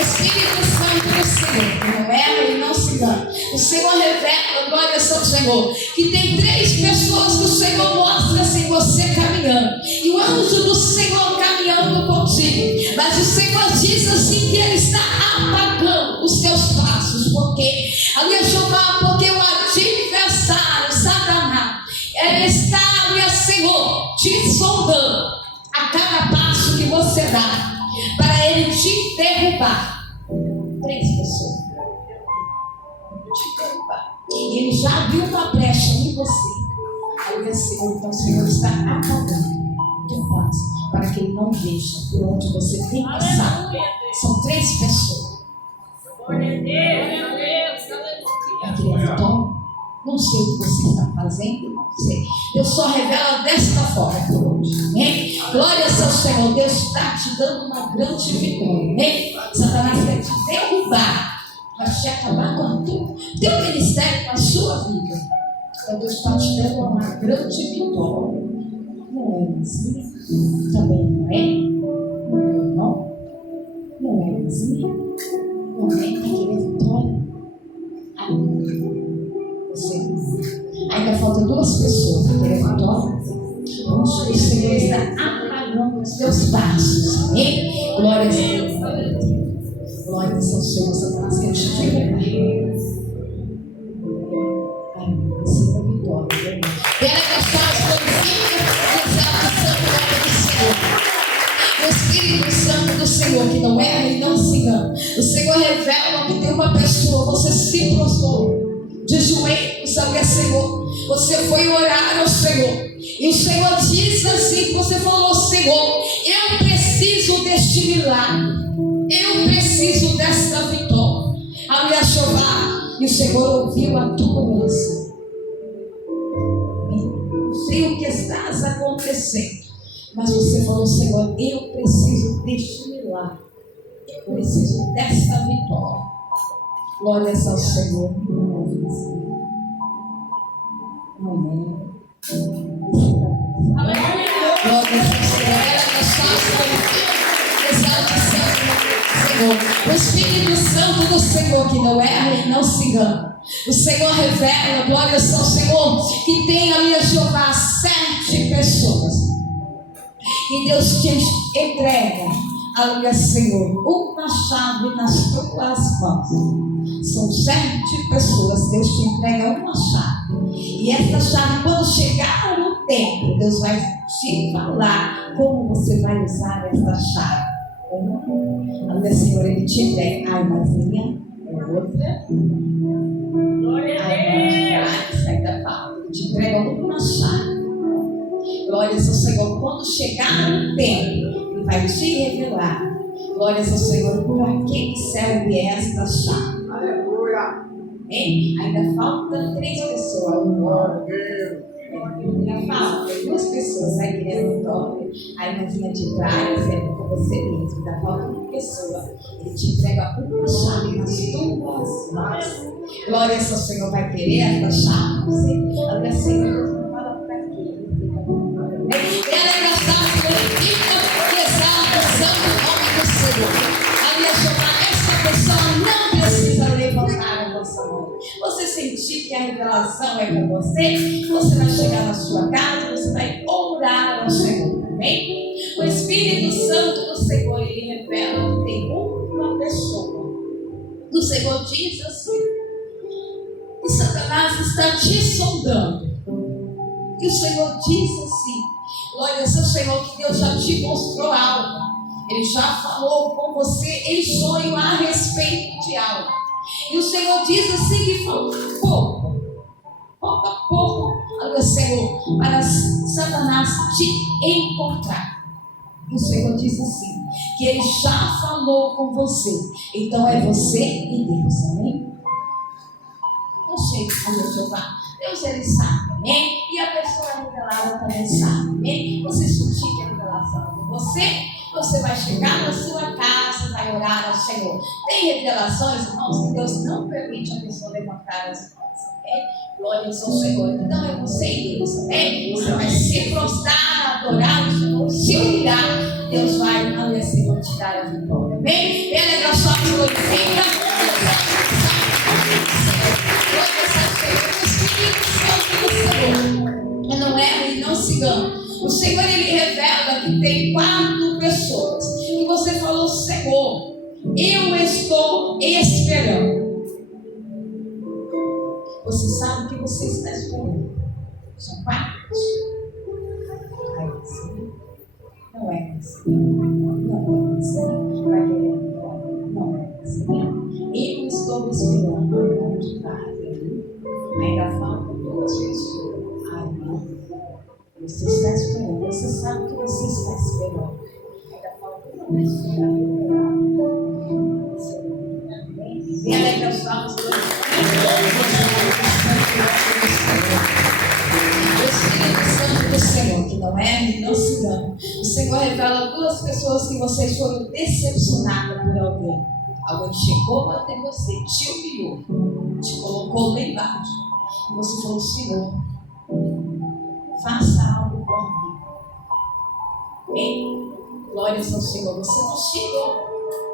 Espírito Santo do Senhor, que não erra e não se engana. O Senhor revela, glória ao Senhor, que tem 3 pessoas que o Senhor mostra assim você caminhando. E o anjo do Senhor caminhando contigo. Mas o Senhor diz assim que Ele está apagando os teus passos. Por quê? Aleluia, Jeová, porque o adversário, Satanás, ele está, aleluia, Senhor, te sondando a cada passo que você dá, para ele te derrubar. 3 pessoas. Te derrubar. E ele já viu uma brecha em você. Aleluia, Senhor, então o Senhor está apagando o teu passo, para que ele não veja por onde você tem passado. São 3 pessoas. Não sei o que você está fazendo, não sei. Deus só revela desta forma por hoje. Amém? Glórias ao Senhor. Deus está te dando uma grande vitória. Amém? Satanás quer te derrubar, vai te acabar com tudo, teu ministério, com a sua vida. Então Deus está te dando uma grande vitória. Não é assim? Também não é? Não é? Não é assim? Não é que querer vitória? Você. Ainda faltam 2 pessoas para querer vitória. O Senhor está apagando os teus passos. Amém? Glória a Deus. Glória ao Senhor. Satanás quer te derrubar. Receba a vitória. Quero deixar as coisinhas do Santo do Senhor. O Espírito Santo do Senhor, que não é uma pessoa, você se prostrou de joelhos ao Senhor, você foi orar ao Senhor, e o Senhor diz assim, você falou: Senhor, eu preciso deste milagre, eu preciso desta vitória. Aleluia, Jeová. E o Senhor ouviu a tua oração. Não sei o que estás acontecendo, mas você falou: Senhor, eu preciso deste milagre, eu preciso desta vitória. Glórias ao Senhor. Amém. Glórias ao Senhor. O Espírito Santo do Senhor, que não erra e não se engana. O Senhor revela, glórias ao Senhor, que tem ali, Jeová, 7 pessoas. E Deus te entrega, aleluia, Senhor, uma chave nas tuas mãos. São 7 pessoas, Deus te entrega uma chave. E essa chave, quando chegar no tempo, Deus vai te falar como você vai usar essa chave. Aleluia, Senhor, Ele te entrega a irmãzinha, outra. Glória a Deus. Ainda falta, Ele te entrega uma chave. Glórias ao Senhor. Quando chegar no tempo, Ele vai te revelar. Glórias ao Senhor. Por que serve esta chave? Aleluia. Ainda faltam 3 pessoas. Glória a Deus. Ainda faltam 2 pessoas. A igreja Vitória, a irmãzinha de trás, é com você mesmo. Ainda falta 1 pessoa. Ele te entrega uma chave nas tuas mãos. Glórias ao Senhor. Vai querer esta chave? Você, aleluia, Senhor. Ela é engraçada, glorifica e exalta o santo nome do Senhor. Aleluia, Jeová. Essa pessoa não precisa levantar a vossa mão. Você sentir que a revelação é com você, você vai chegar na sua casa, você vai orar ao Senhor, amém? O Espírito Santo do Senhor, Ele revela que tem uma pessoa. O Senhor diz assim: que Satanás está te sondando. E o Senhor diz assim: glórias ao Senhor, que Deus já te mostrou algo. Ele já falou com você em sonho a respeito de algo. E o Senhor diz assim que falta pouco a pouco, aleluia, Senhor, para Satanás te encontrar. E o Senhor diz assim, que Ele já falou com você. Então é você e Deus, amém? Eu sei, aleluia, Jeová. Deus, Ele sabe, amém? E a pessoa revelada também sabe, amém? Você sentir que a revelação é com você, você vai chegar na sua casa, vai orar ao Senhor. Tem revelações, irmãos, que Deus não permite a pessoa levantar as mãos, amém? Glórias ao Senhor. Então é você e Deus, amém? Você vai se prostrar, adorar o Senhor, se humilhar. Deus vai, aleluia, Senhor, te dar a vitória, amém? Ele é só que glorifica. E não erra e não se engana. O Senhor, Ele revela que tem 4 pessoas. E você falou: Senhor, eu estou esperando. Você sabe o que você está esperando? São 4 pessoas. Não é assim. Não é assim. Vai querer vitória. Não é assim. Eu estou esperando o nome de Pai. Ainda faltam 2 pessoas. Você está esperando, você sabe o que você está esperando. Ainda falta 1 pessoa. E ainda estamos o Espírito Santo do Senhor, que não é e não se engana. O Senhor revela 2 pessoas que vocês foram decepcionadas por alguém. Alguém chegou até você, te humilhou, te colocou lá embaixo. E você falou: Senhor, faça algo por mim. Amém? Glórias ao Senhor. Você não chegou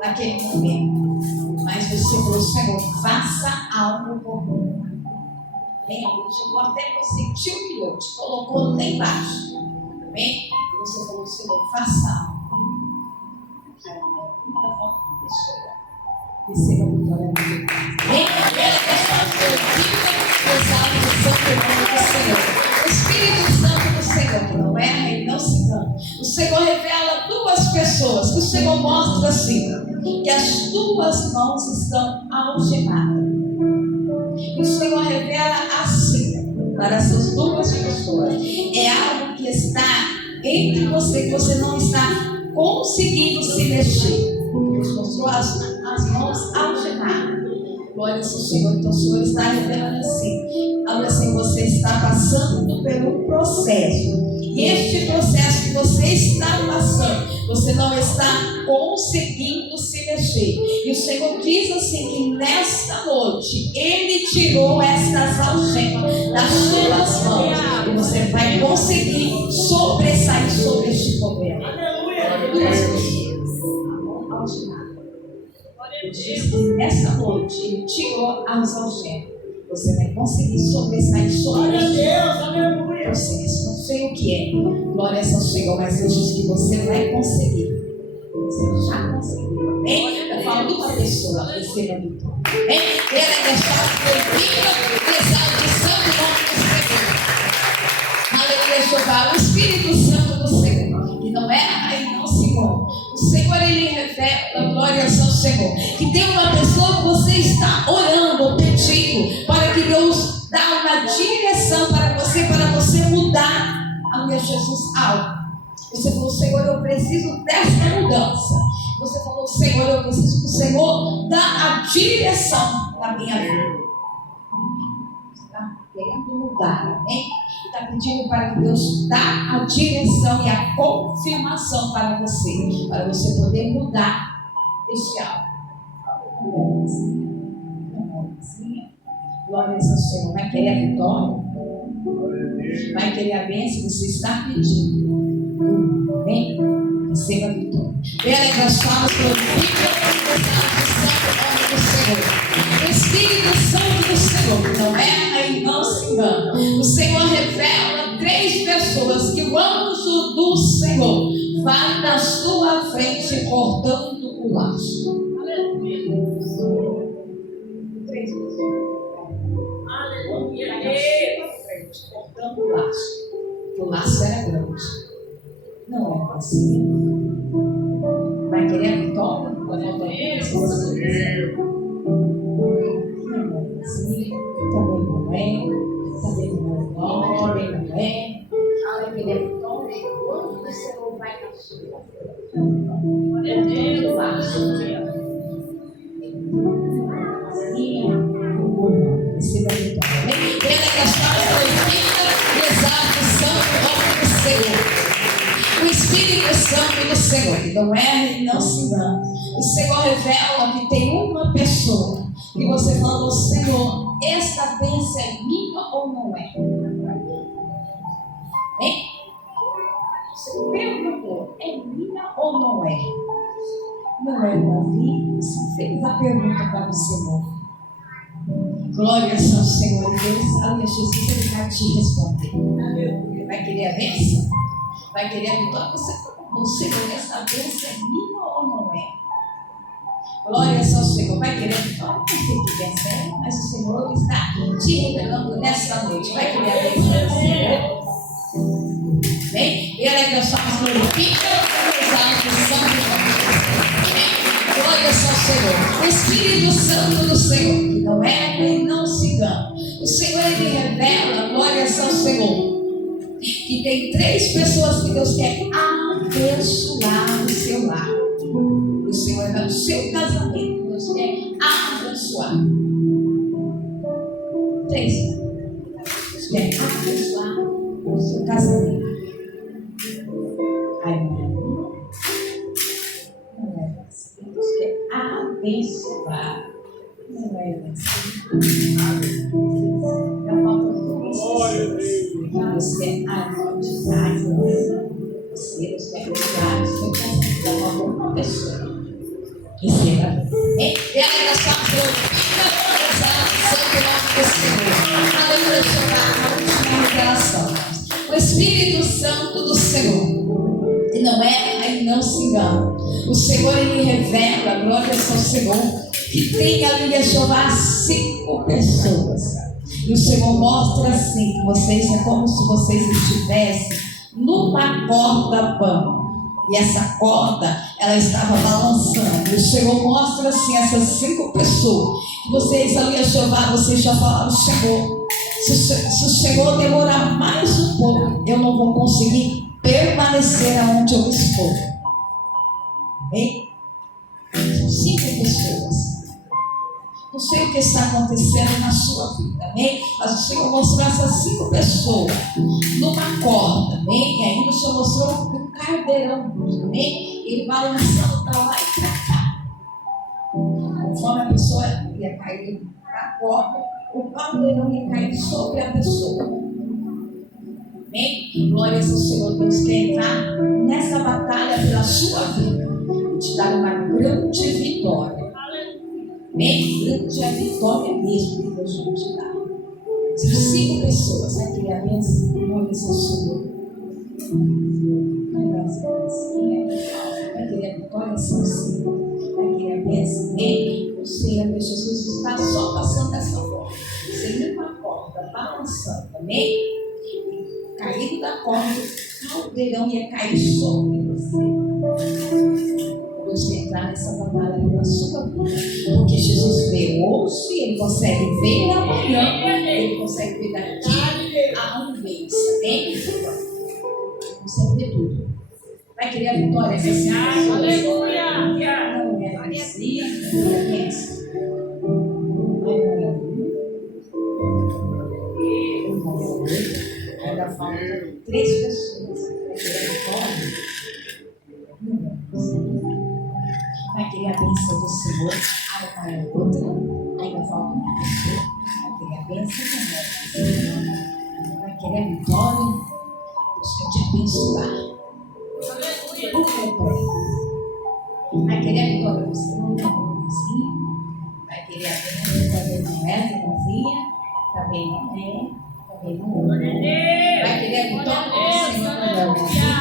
naquele momento, mas você falou: Senhor, faça algo por mim. Amém? Alguém chegou até você, te humilhou, te colocou lá embaixo. Amém? E você falou: Senhor, faça algo. Receba a vitória de Deus. Amém? Exalta o santo nome do Senhor. O Espírito Santo do Senhor, que não erra e não se engana. O Senhor revela 2 pessoas, que o Senhor mostra assim. que as tuas mãos estão algemadas. E o Senhor revela assim para essas duas pessoas. É algo que está entre você, que você não está conseguindo se mexer. Deus mostrou as mãos algemadas. Glória ao Senhor. Então o Senhor está revelando assim. Algo assim, você está passando por um processo. E este processo que você está passando, você não está conseguindo se mexer. E o Senhor diz assim que nesta noite Ele tirou estas algemas das suas mãos. E você vai conseguir sobressair sobre este problema. Diz que nessa noite Ele tirou as algemas. Você vai conseguir sobressair sobre este processo. Não sei o que é. Glória ao Senhor, mas eu disse que você vai conseguir. Você já conseguiu. Amém? Eu falo uma pessoa, receba do tom. Amém? Ele é deixado por vida, exaltação do nome do Senhor. Aleluia, Jeová. O Espírito Santo do Senhor, que não erra e não se engana. O Senhor, Ele revela, glória ao Senhor, que tem uma pessoa que você está orando, pedindo, para que Deus dê uma direção para você mudar. Aleluia, Jesus, algo. Você falou, Senhor, eu preciso dessa mudança. Você falou, Senhor, eu preciso que o Senhor dê a direção da minha vida. Você está querendo mudar, amém? Está pedindo para que Deus dê a direção e a confirmação para você poder mudar este algo. Glória ao Senhor. Vai querer a vitória? Vai querer a bênção? Você está pedindo. Amém? Receba a vitória. Venha as palmas para o Espírito Santo do Senhor. O Espírito Santo do Senhor não erra e não se engana. O Senhor revela 3 pessoas que o anjo do Senhor vai na sua frente cortando o laço. 3 pessoas. Cortando o laço. O laço era grande. Não é assim. Vai querer a vitória? Não é assim. Também não é. Também não é. Também não é. Vai querer a vitória? Quando o Senhor vai na sua? Cortando o laço. Receba a vitória. Ele é gastado pela vida e exaltação do nome do Senhor. O Espírito Santo do Senhor, que não erra e não se engana. O Senhor revela que tem uma pessoa que você falou, Senhor, esta bênção é minha ou não é? Hein? Você perguntou, é minha ou não é? Não é, Davi? Você fez a pergunta para o Senhor. Glória ao Senhor, Deus, aleluia, Jesus, Ele vai te responder. Vai querer a bênção? Vai querer a vitória? Você perguntou, Senhor, essa bênção é minha ou não é? Glória ao Senhor, vai querer a vitória? Não sei que bênção é, mas o Senhor está te revelando nesta noite. Vai querer a bênção do Senhor? Bem, Ele é Deus, faz glorifica, exalta o santo nome. Glória ao Senhor. O Espírito Santo do Senhor, que não erra e não se engana. O Senhor, Ele revela, glória ao Senhor, que tem 3 pessoas que Deus quer abençoar no seu lar. O Senhor é no seu casamento. Deus quer abençoar. 3. Deus quer abençoar o seu casamento. Ai, não é assim. Deus quer abençoar. Não é assim. Não falta Deus quer abençoar. Deus quer abençoar o seu casamento. Não falta uma pessoa. Receba. E ela é só glorifica, exaltação do nome do Senhor. Aleluia, Jeová. A última revelação. O Espírito Santo do Senhor, que não erra e não se engana. O Senhor, Ele revela, glória ao Senhor, que tem ali a Jeová 5 pessoas. E o Senhor mostra assim, que vocês é como se vocês estivessem numa corda bamba. E essa corda, ela estava balançando. E o Senhor mostra assim, essas 5 pessoas. Vocês ali a Jeová, vocês já falaram, Senhor, se o Senhor demorar mais um pouco, eu não vou conseguir permanecer aonde eu estou. Amém? São 5 pessoas. Não sei o que está acontecendo na sua vida, amém? Mas o Senhor mostrou essas 5 pessoas numa corda, amém? E aí o Senhor mostrou um caldeirão, amém? Ele balançando para lá e para cá. Conforme a pessoa ia cair na corda, o caldeirão ia cair sobre a pessoa. Amém? Glórias ao Senhor. Deus quer entrar nessa batalha pela sua vida e te dar uma grande vitória. Amém? Grande é a vitória mesmo que Deus vai te dar. São 5 pessoas. Vai querer a bênção? Glórias ao Senhor. Vai querer a vitória? São 5. Vai querer a bênção? Amém? O Senhor Jesus está só passando dessa forma. Sem uma corda, balançando. Amém? Caído da corda, o caldeirão ia cair sobre você. Deus quer entrar nessa batalha pela sua vida, porque Jesus vê hoje, Ele consegue ver amanhã, Ele consegue ver daqui a um mês, amém? Consegue ver tudo. Vai querer a vitória? Aleluia! Não é alegria, não é bênção. Ainda faltam 3 pessoas. Vai querer a vitória? Não é alegria. Vai querer a bênção do Senhor, aí vai outra, ainda falta uma pessoa, vai querer a bênção do Senhor, vai querer a vitória, Deus quer te abençoar, por completo, vai querer a vitória do Senhor, vai querer a bênção, também não é, irmãzinha, também não é, vai querer a vitória do Senhor,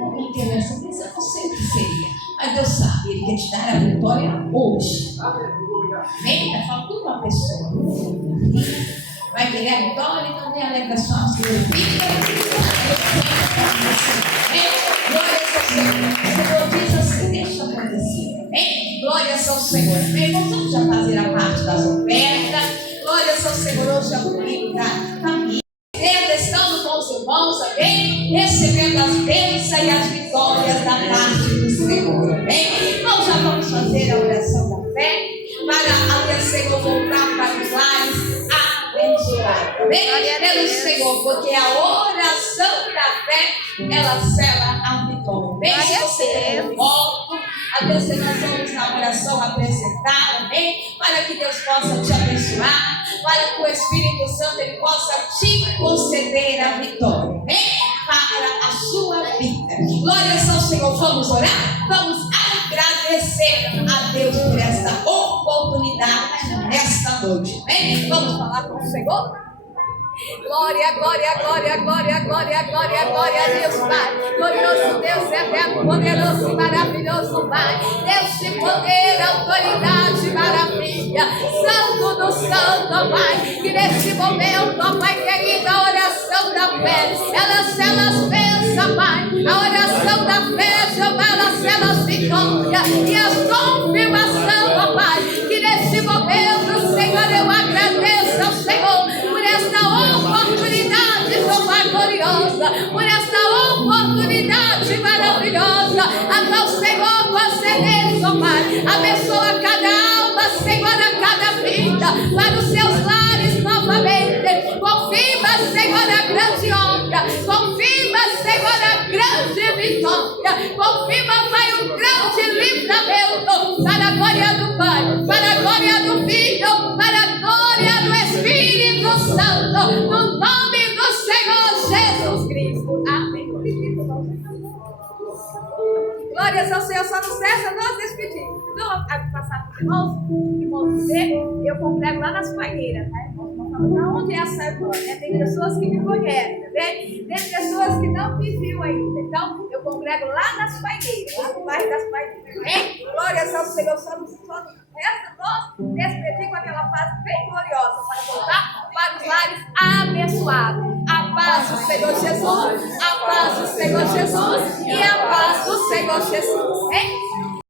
também querer essa bênção, eu não sei o que seria. Mas Deus sabe, Ele quer te dar a vitória hoje. Amém? Ainda falta uma pessoa. Vai querer a vitória e também alegra sua vida. Glória ao Senhor. O Senhor diz assim: deixa acontecer. Amém? Glória ao Senhor. Amém? Nós vamos já fazer a parte das ofertas. Glória ao Senhor. Hoje é o domingo da família. Estando com os irmãos, amém? Recebendo as bênçãos e as vitórias da parte do Senhor, amém? Nós já vamos fazer a oração da fé para o Senhor voltar para os lares abençoados, amém? Pelo Senhor, porque a oração da fé, ela sela a vitória, amém? Se você tem um voto, a Deus nós vamos na oração apresentar, amém? Para que Deus possa te abençoar, para que o Espírito Santo ele possa te conceder a vitória, amém? Para a sua vida. Glórias ao Senhor. Vamos orar? Vamos agradecer a Deus por esta oportunidade nesta noite, amém? Vamos falar com o Senhor? Glória, glória, glória, glória, glória, glória, glória a Deus, Pai. Glorioso Deus, eterno, poderoso e maravilhoso, Pai. Deus de poder, autoridade, maravilha. Santo do Santo, Pai. Que neste momento, ó Pai querido, a oração da fé, ela sela as bênçãos, Pai. A oração da fé, Jeová, ela sela as vitórias e as confirmações, ó Pai. Que neste momento, Senhor, eu agradeço ao Senhor por esta oportunidade, Jeová gloriosa, por esta oportunidade maravilhosa, a qual o Senhor concedeu, ó Pai. Abençoa cada alma, Senhor, a cada vida, para os seus lares novamente. Confirma, Senhor, a grande obra, confirma, Senhor, a grande vitória, confirma, Pai, um grande livramento, para a glória do Pai, para a glória do Filho, para a glória do Espírito Santo, no nome do Senhor Jesus Cristo. Amém. Glórias ao Senhor, só não cessa nós despedir. Então, a passar para os irmãos dizer, eu congrego lá nas Paineiras, tá? Onde é essa irmã? Tem pessoas que me conhecem, tá vendo? Tem pessoas que não me viram ainda. Então, eu congrego lá nas Paineiras, lá no bairro das Paineiras. Amém? Glórias ao Senhor, só resta nós despedir com aquela fase bem gloriosa para voltar para os lares abençoados. A paz do Senhor Jesus, a paz do Senhor Jesus e a paz do Senhor Jesus. Hein?